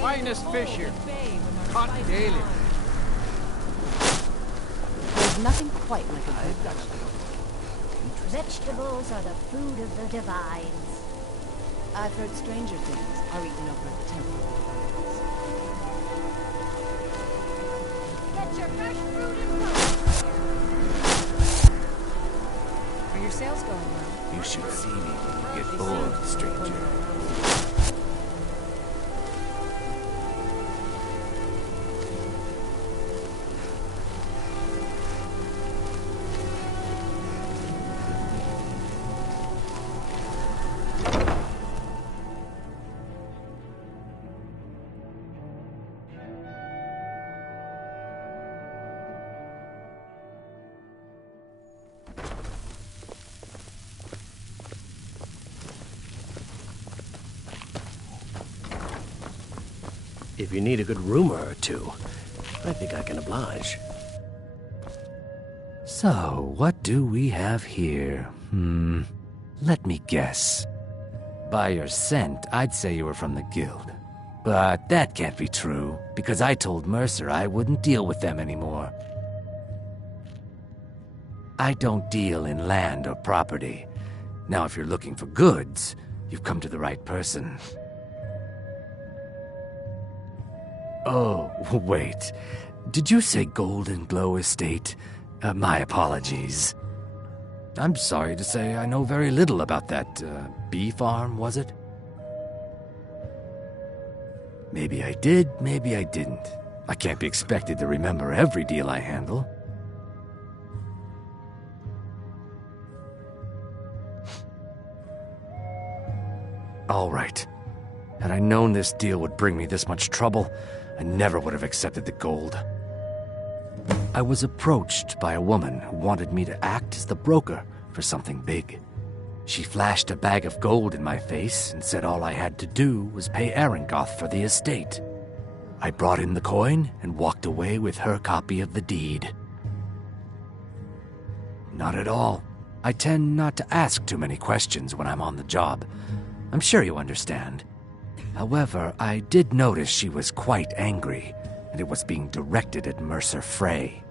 Finest fish here, caught daily. There's nothing quite like a good vegetable. Vegetables are the food of the divines. I've heard stranger things are eaten over at the temple. Get your fresh fruit and produce. Are your sales going well? You should see me when you get bored, stranger. If you need a good rumor or two, I think I can oblige. So, what do we have here? Let me guess. By your scent, I'd say you were from the guild. But that can't be true, because I told Mercer I wouldn't deal with them anymore. I don't deal in land or property. Now, if you're looking for goods, you've come to the right person. Oh, wait. Did you say Golden Glow Estate? My apologies. I'm sorry to say I know very little about that, bee farm, was it? Maybe I did, maybe I didn't. I can't be expected to remember every deal I handle. All right. Had I known this deal would bring me this much trouble, I never would have accepted the gold. I was approached by a woman who wanted me to act as the broker for something big. She flashed a bag of gold in my face and said all I had to do was pay Arangoth for the estate. I brought in the coin and walked away with her copy of the deed. Not at all. I tend not to ask too many questions when I'm on the job. I'm sure you understand. However, I did notice she was quite angry, and it was being directed at Mercer Frey.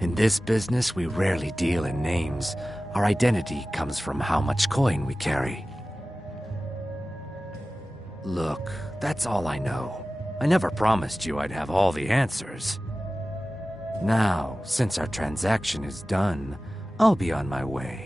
In this business, we rarely deal in names. Our identity comes from how much coin we carry. Look, that's all I know. I never promised you I'd have all the answers. Now, since our transaction is done, I'll be on my way.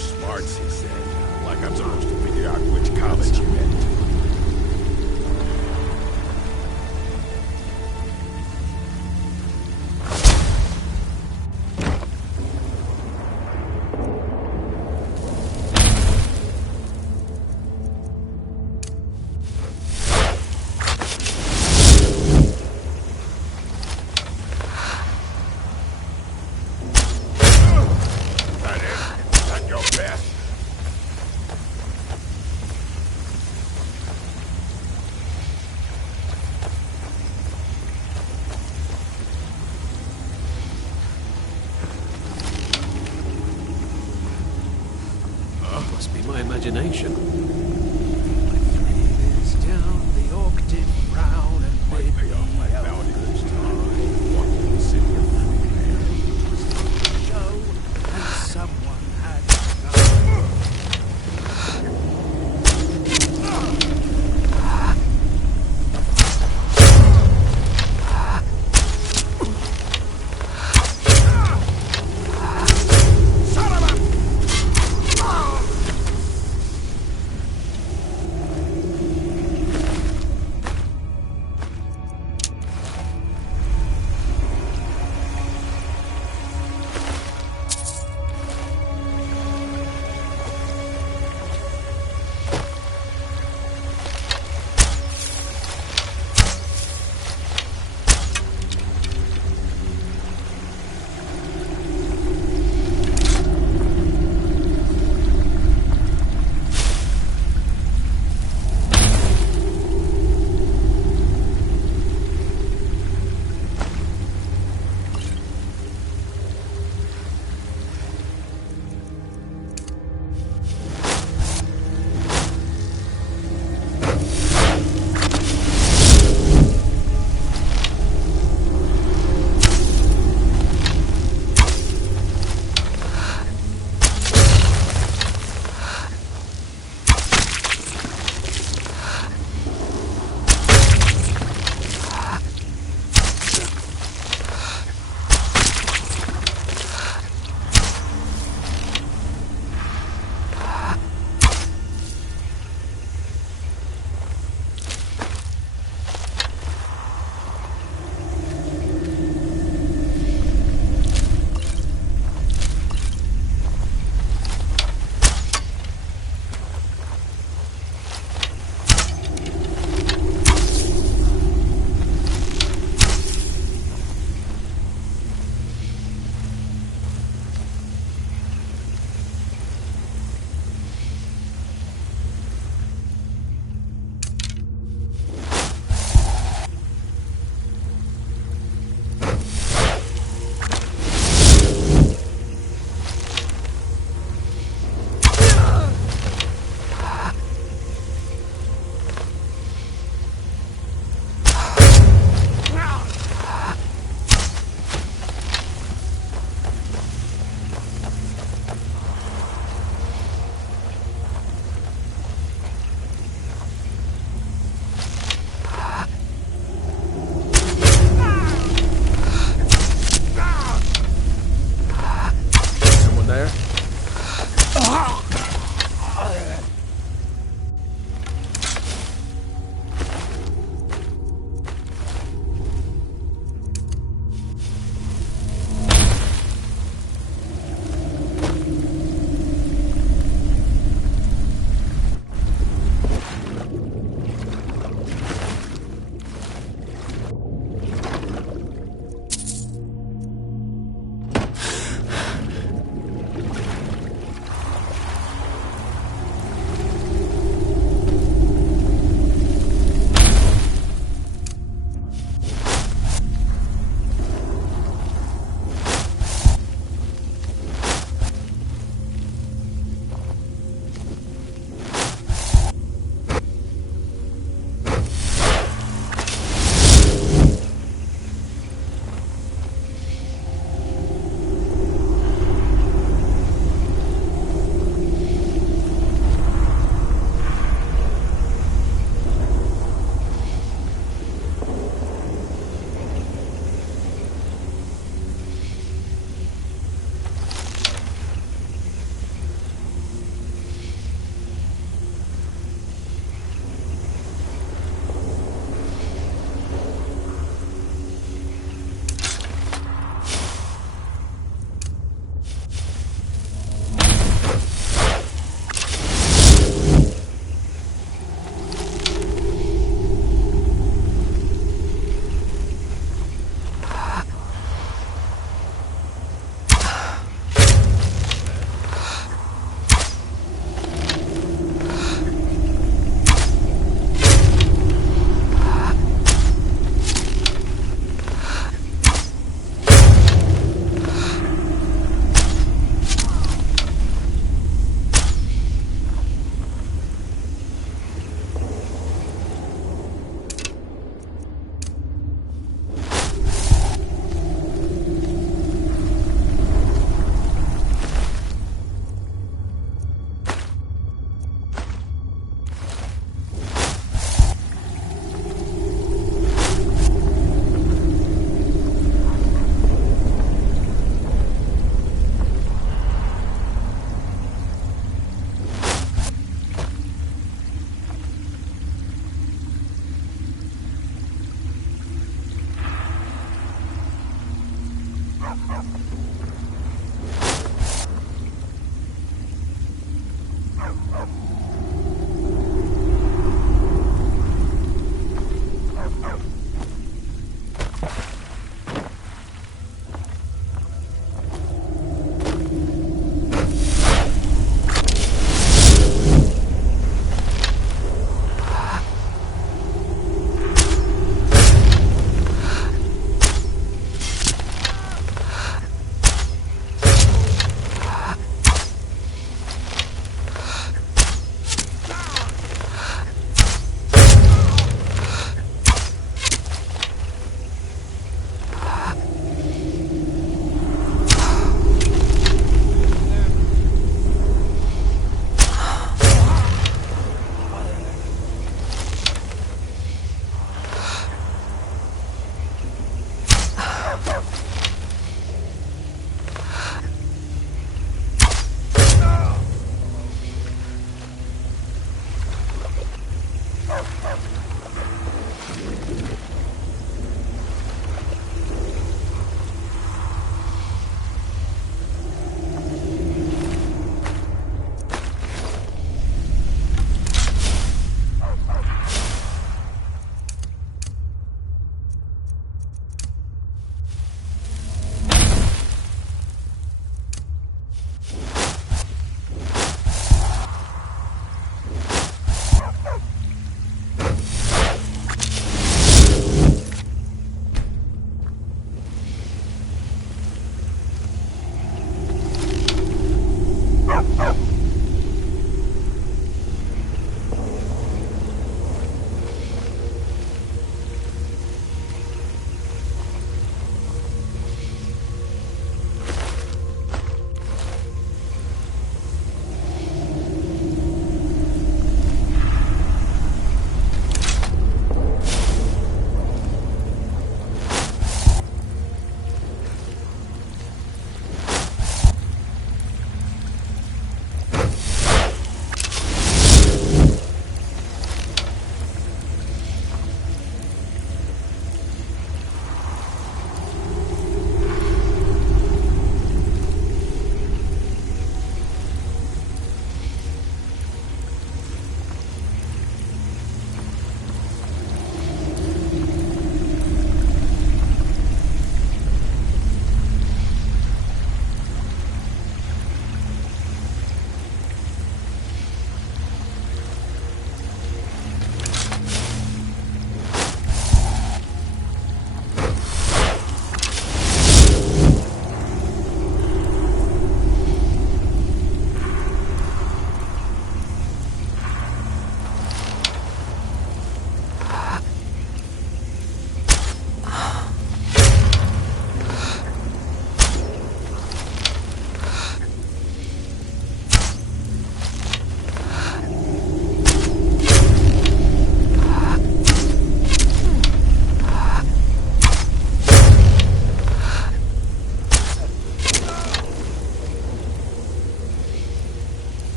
smarts, he said. Like I'm supposed to figure out which college you went to. Must be my imagination. Down the octave round and might pay off my bounty this time. Walking the city of free show, and someone had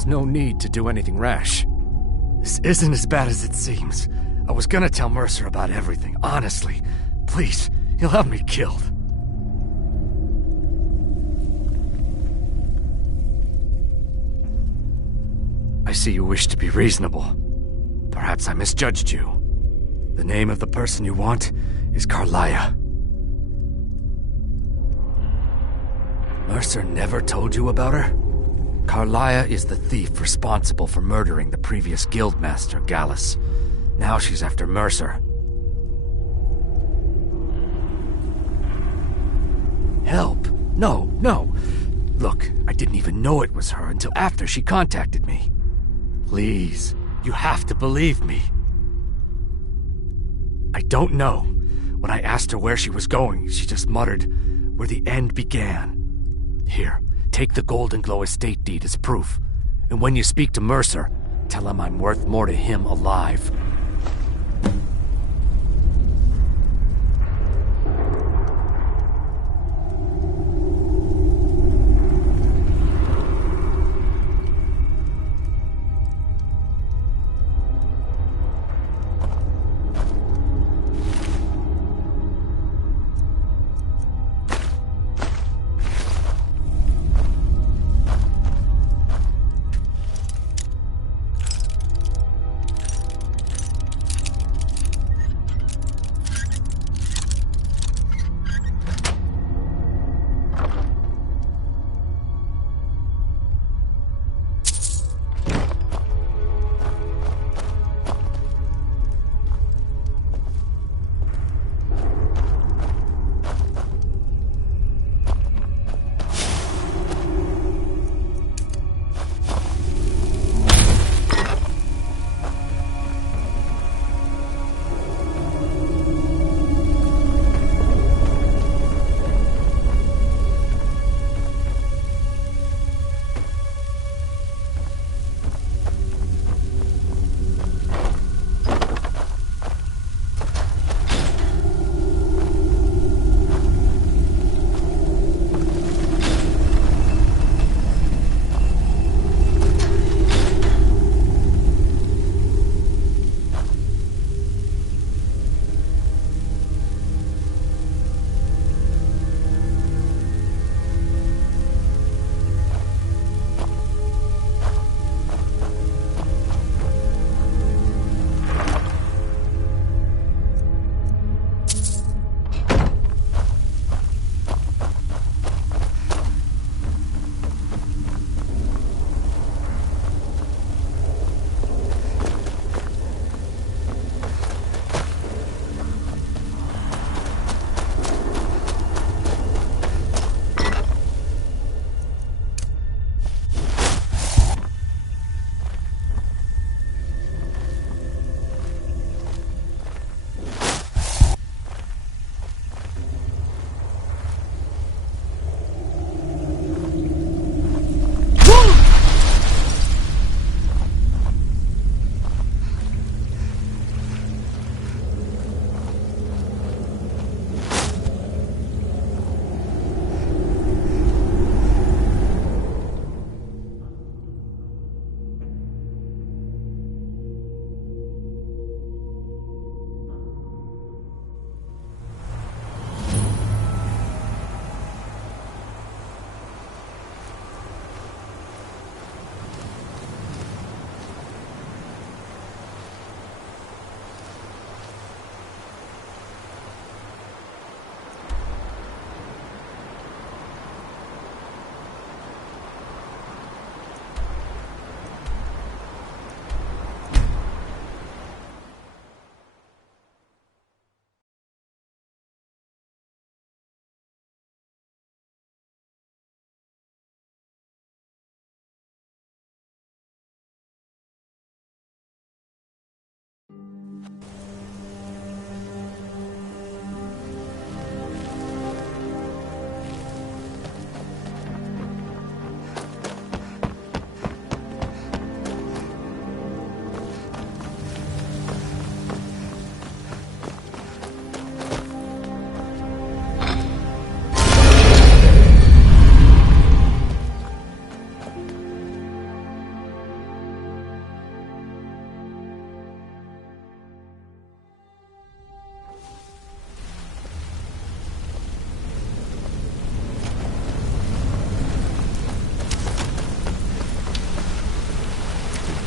There's no need to do anything rash. This isn't as bad as it seems. I was gonna tell Mercer about everything, honestly. Please, he'll have me killed. I see you wish to be reasonable. Perhaps I misjudged you. The name of the person you want is Carlia. Mercer never told you about her? Carlia is the thief responsible for murdering the previous guildmaster, Gallus. Now she's after Mercer. Help? No. Look, I didn't even know it was her until after she contacted me. Please, you have to believe me. I don't know. When I asked her where she was going, she just muttered, "Where the end began." Here, take the Golden Glow estate deed as proof. And when you speak to Mercer, tell him I'm worth more to him alive.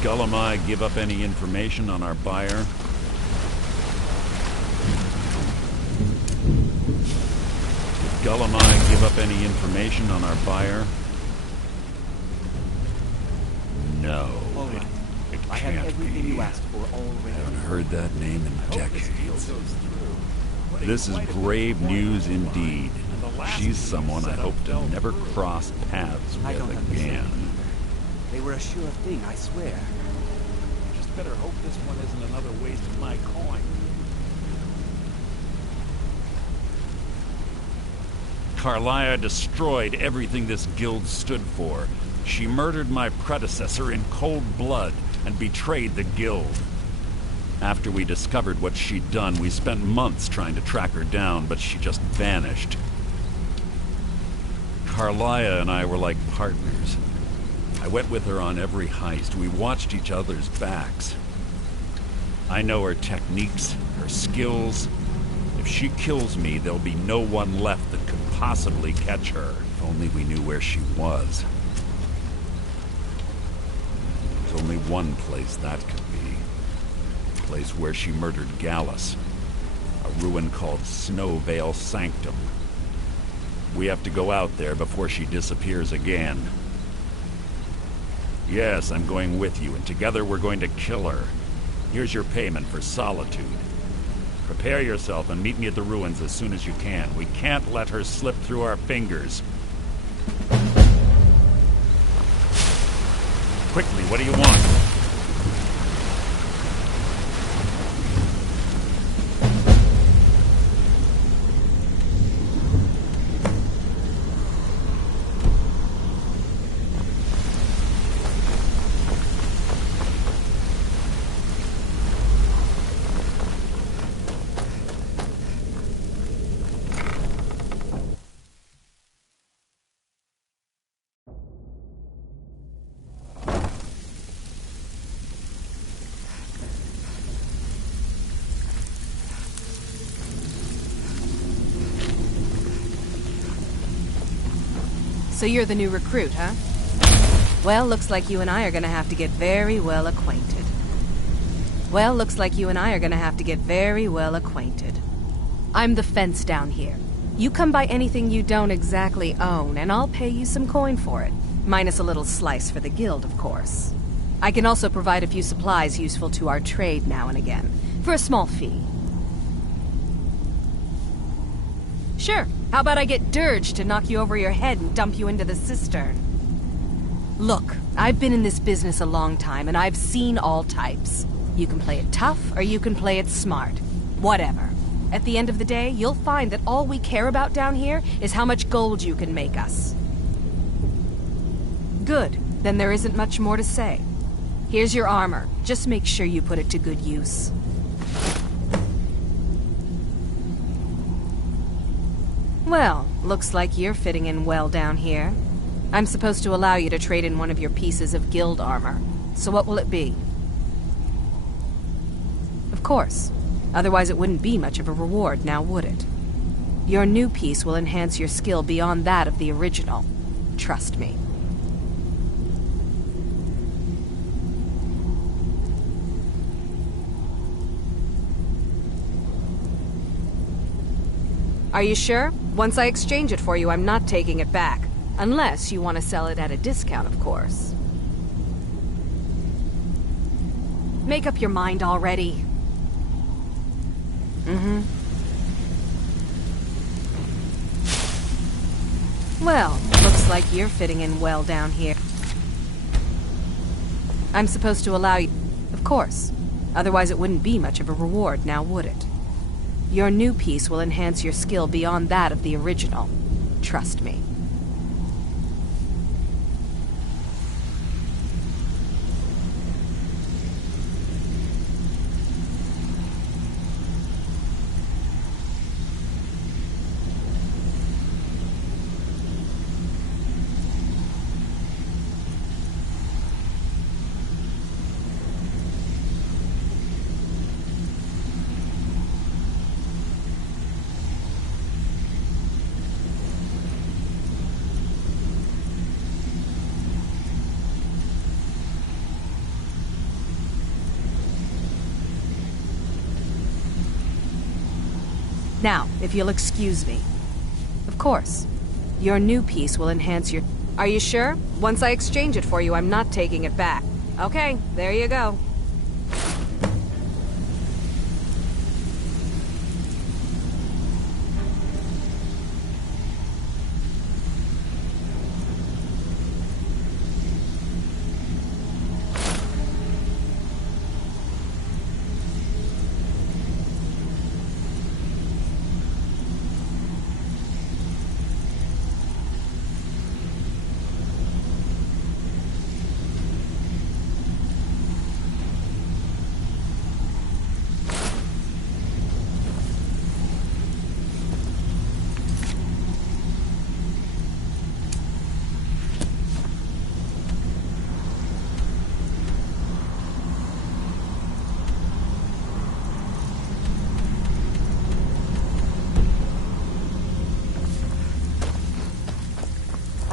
Gullumai give up any information on our buyer? Did Gullumai give up any information on our buyer? No. All right. It I have can't everything be. you asked for already. I haven't heard that name in decades. This is grave news indeed. She's someone I hope to never cross paths I with don't again. understand. They were a sure thing, I swear. Just better hope this one isn't another waste of my coin. Carlia destroyed everything this guild stood for. She murdered my predecessor in cold blood and betrayed the guild. After we discovered what she'd done, we spent months trying to track her down, but she just vanished. Carlia and I were like partners. I went with her on every heist. We watched each other's backs. I know her techniques, her skills. If she kills me, there'll be no one left that could possibly catch her. If only we knew where she was. There's only one place that could be. The place where she murdered Gallus. A ruin called Snowvale Sanctum. We have to go out there before she disappears again. Yes, I'm going with you, and together we're going to kill her. Here's your payment for solitude. Prepare yourself and meet me at the ruins as soon as you can. We can't let her slip through our fingers. Quickly, what do you want? So you're the new recruit, huh? Well, looks like you and I are gonna have to get very well acquainted. I'm the fence down here. You come by anything you don't exactly own, and I'll pay you some coin for it. Minus a little slice for the guild, of course. I can also provide a few supplies useful to our trade now and again, for a small fee. Sure. How about I get Dirge to knock you over your head and dump you into the cistern? Look, I've been in this business a long time, and I've seen all types. You can play it tough, or you can play it smart. Whatever. At the end of the day, you'll find that all we care about down here is how much gold you can make us. Good. Then there isn't much more to say. Here's your armor. Just make sure you put it to good use. Well, looks like you're fitting in well down here. I'm supposed to allow you to trade in one of your pieces of guild armor. So what will it be? Of course. Otherwise it wouldn't be much of a reward, now would it? Your new piece will enhance your skill beyond that of the original. Trust me. Are you sure? Once I exchange it for you, I'm not taking it back. Unless you want to sell it at a discount, of course. Make up your mind already. Well, looks like you're fitting in well down here. I'm supposed to allow you... Of course. Otherwise it wouldn't be much of a reward, now would it? Your new piece will enhance your skill beyond that of the original. Trust me. Now, if you'll excuse me. Of course. Your new piece will enhance your... Are you sure? Once I exchange it for you, I'm not taking it back. Okay, there you go.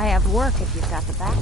I have work if you've got the back.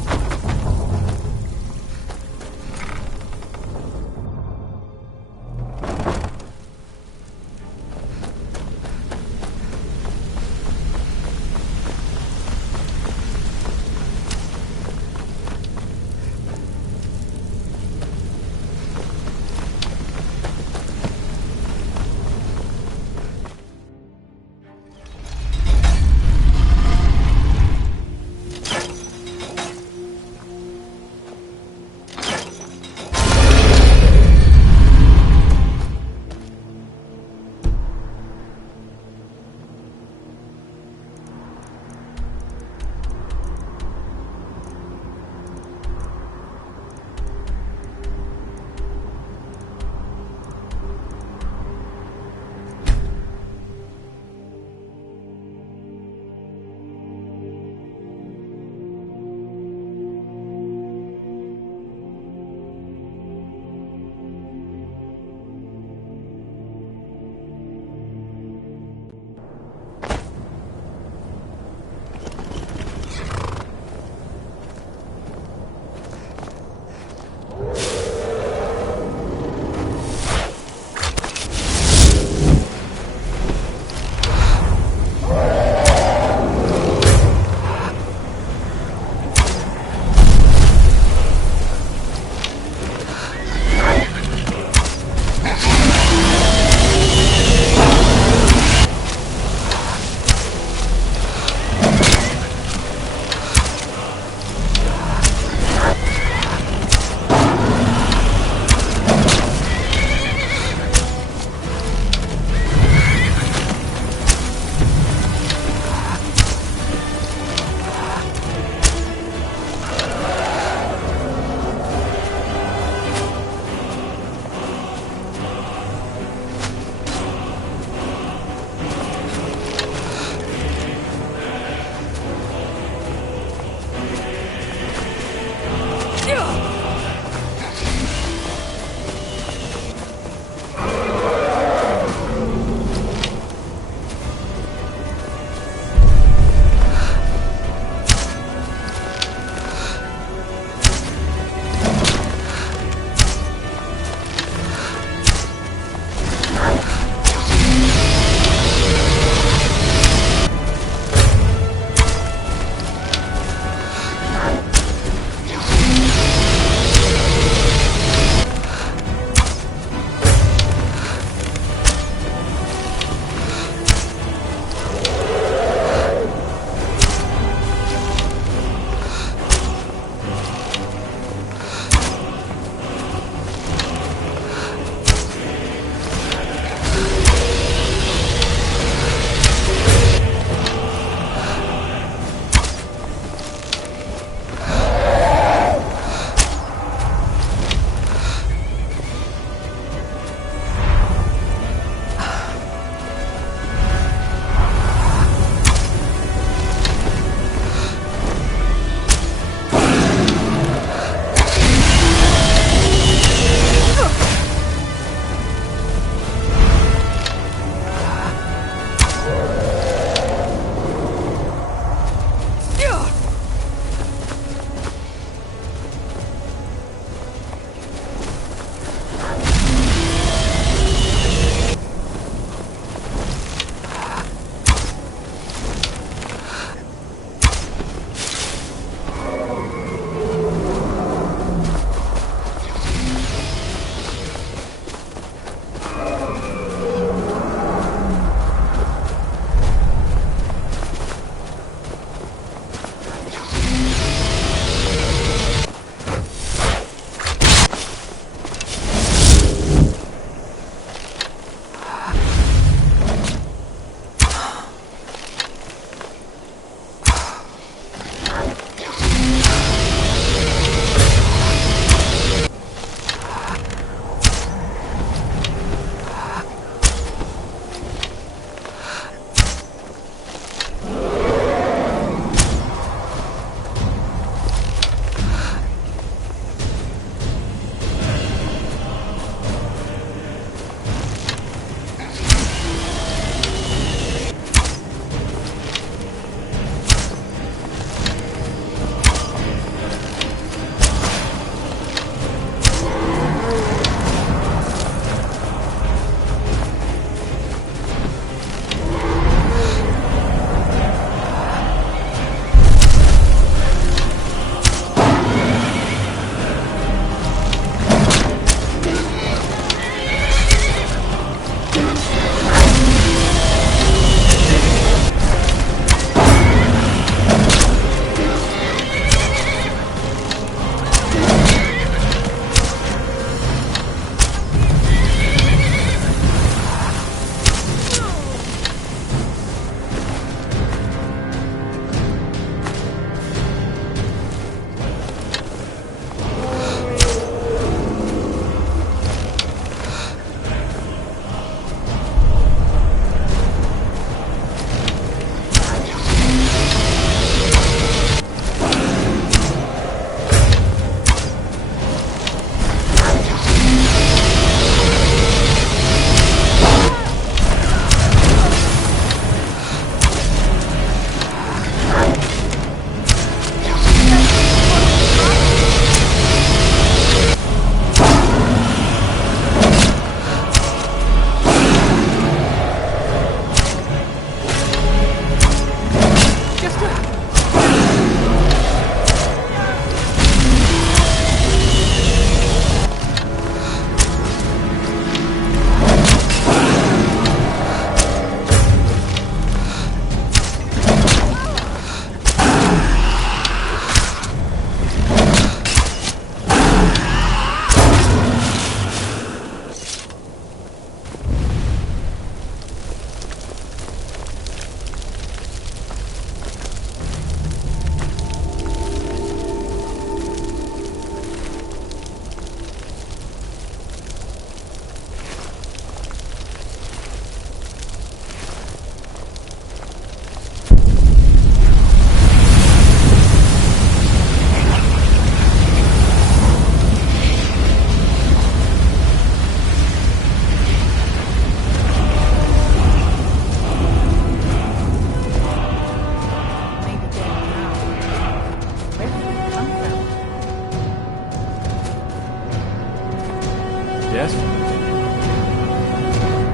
Yes?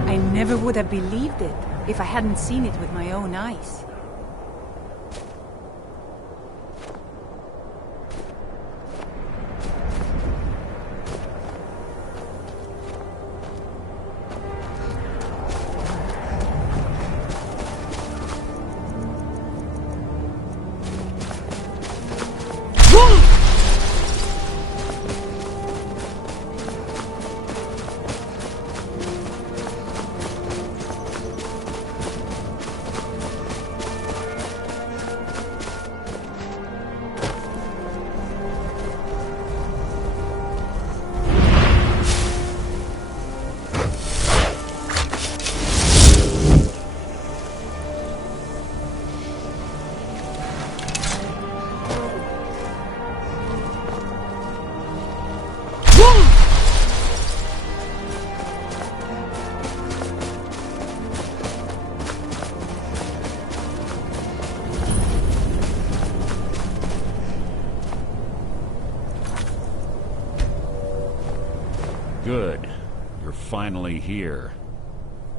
I never would have believed it if I hadn't seen it with my own eyes. Good. You're finally here.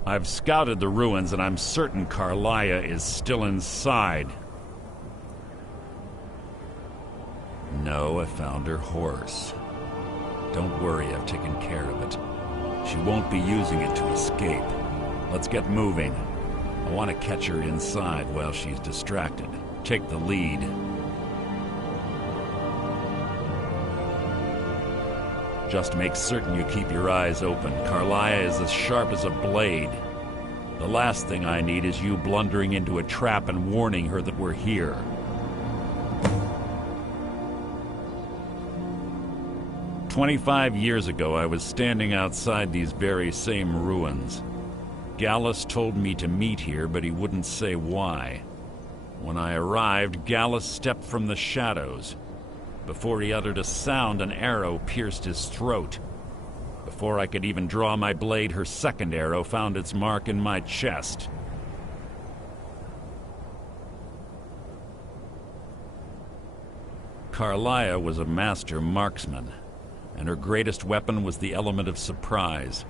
I've scouted the ruins and I'm certain Carlia is still inside. No, I found her horse. Don't worry, I've taken care of it. She won't be using it to escape. Let's get moving. I want to catch her inside while she's distracted. Take the lead. Just make certain you keep your eyes open. Carlia is as sharp as a blade. The last thing I need is you blundering into a trap and warning her that we're here. "25 years ago, I was standing outside these very same ruins. Gallus told me to meet here, but he wouldn't say why. When I arrived, Gallus stepped from the shadows. Before he uttered a sound, an arrow pierced his throat. Before I could even draw my blade, her second arrow found its mark in my chest. Carlia was a master marksman, and her greatest weapon was the element of surprise.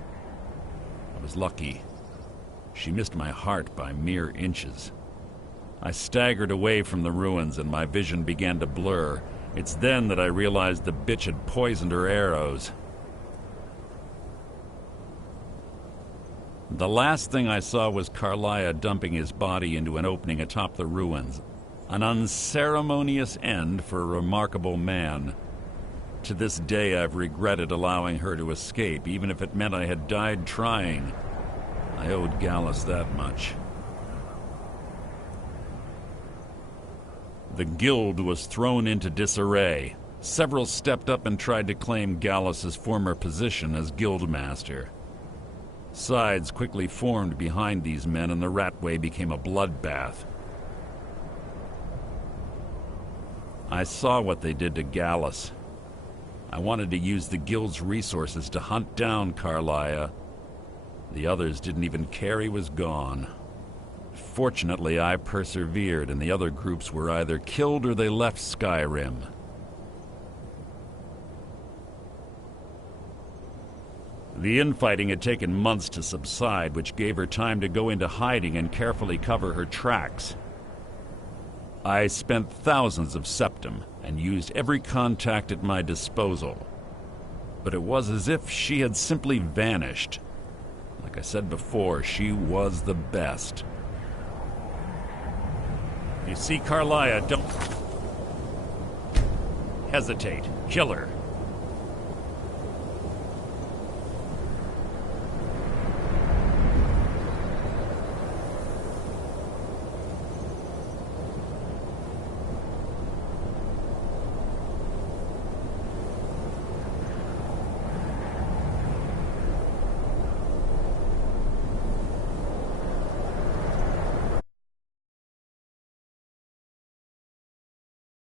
I was lucky. She missed my heart by mere inches. I staggered away from the ruins and my vision began to blur. It's then that I realized the bitch had poisoned her arrows. The last thing I saw was Carlia dumping his body into an opening atop the ruins. An unceremonious end for a remarkable man. To this day, I've regretted allowing her to escape, even if it meant I had died trying. I owed Gallus that much. The guild was thrown into disarray. Several stepped up and tried to claim Gallus's former position as guildmaster. Sides quickly formed behind these men, and the Ratway became a bloodbath. I saw what they did to Gallus. I wanted to use the guild's resources to hunt down Carlia. The others didn't even care he was gone. Fortunately, I persevered, and the other groups were either killed or they left Skyrim. The infighting had taken months to subside, which gave her time to go into hiding and carefully cover her tracks. I spent thousands of septum and used every contact at my disposal. But it was as if she had simply vanished. Like I said before, she was the best. You see Carlia, don't hesitate. Kill her.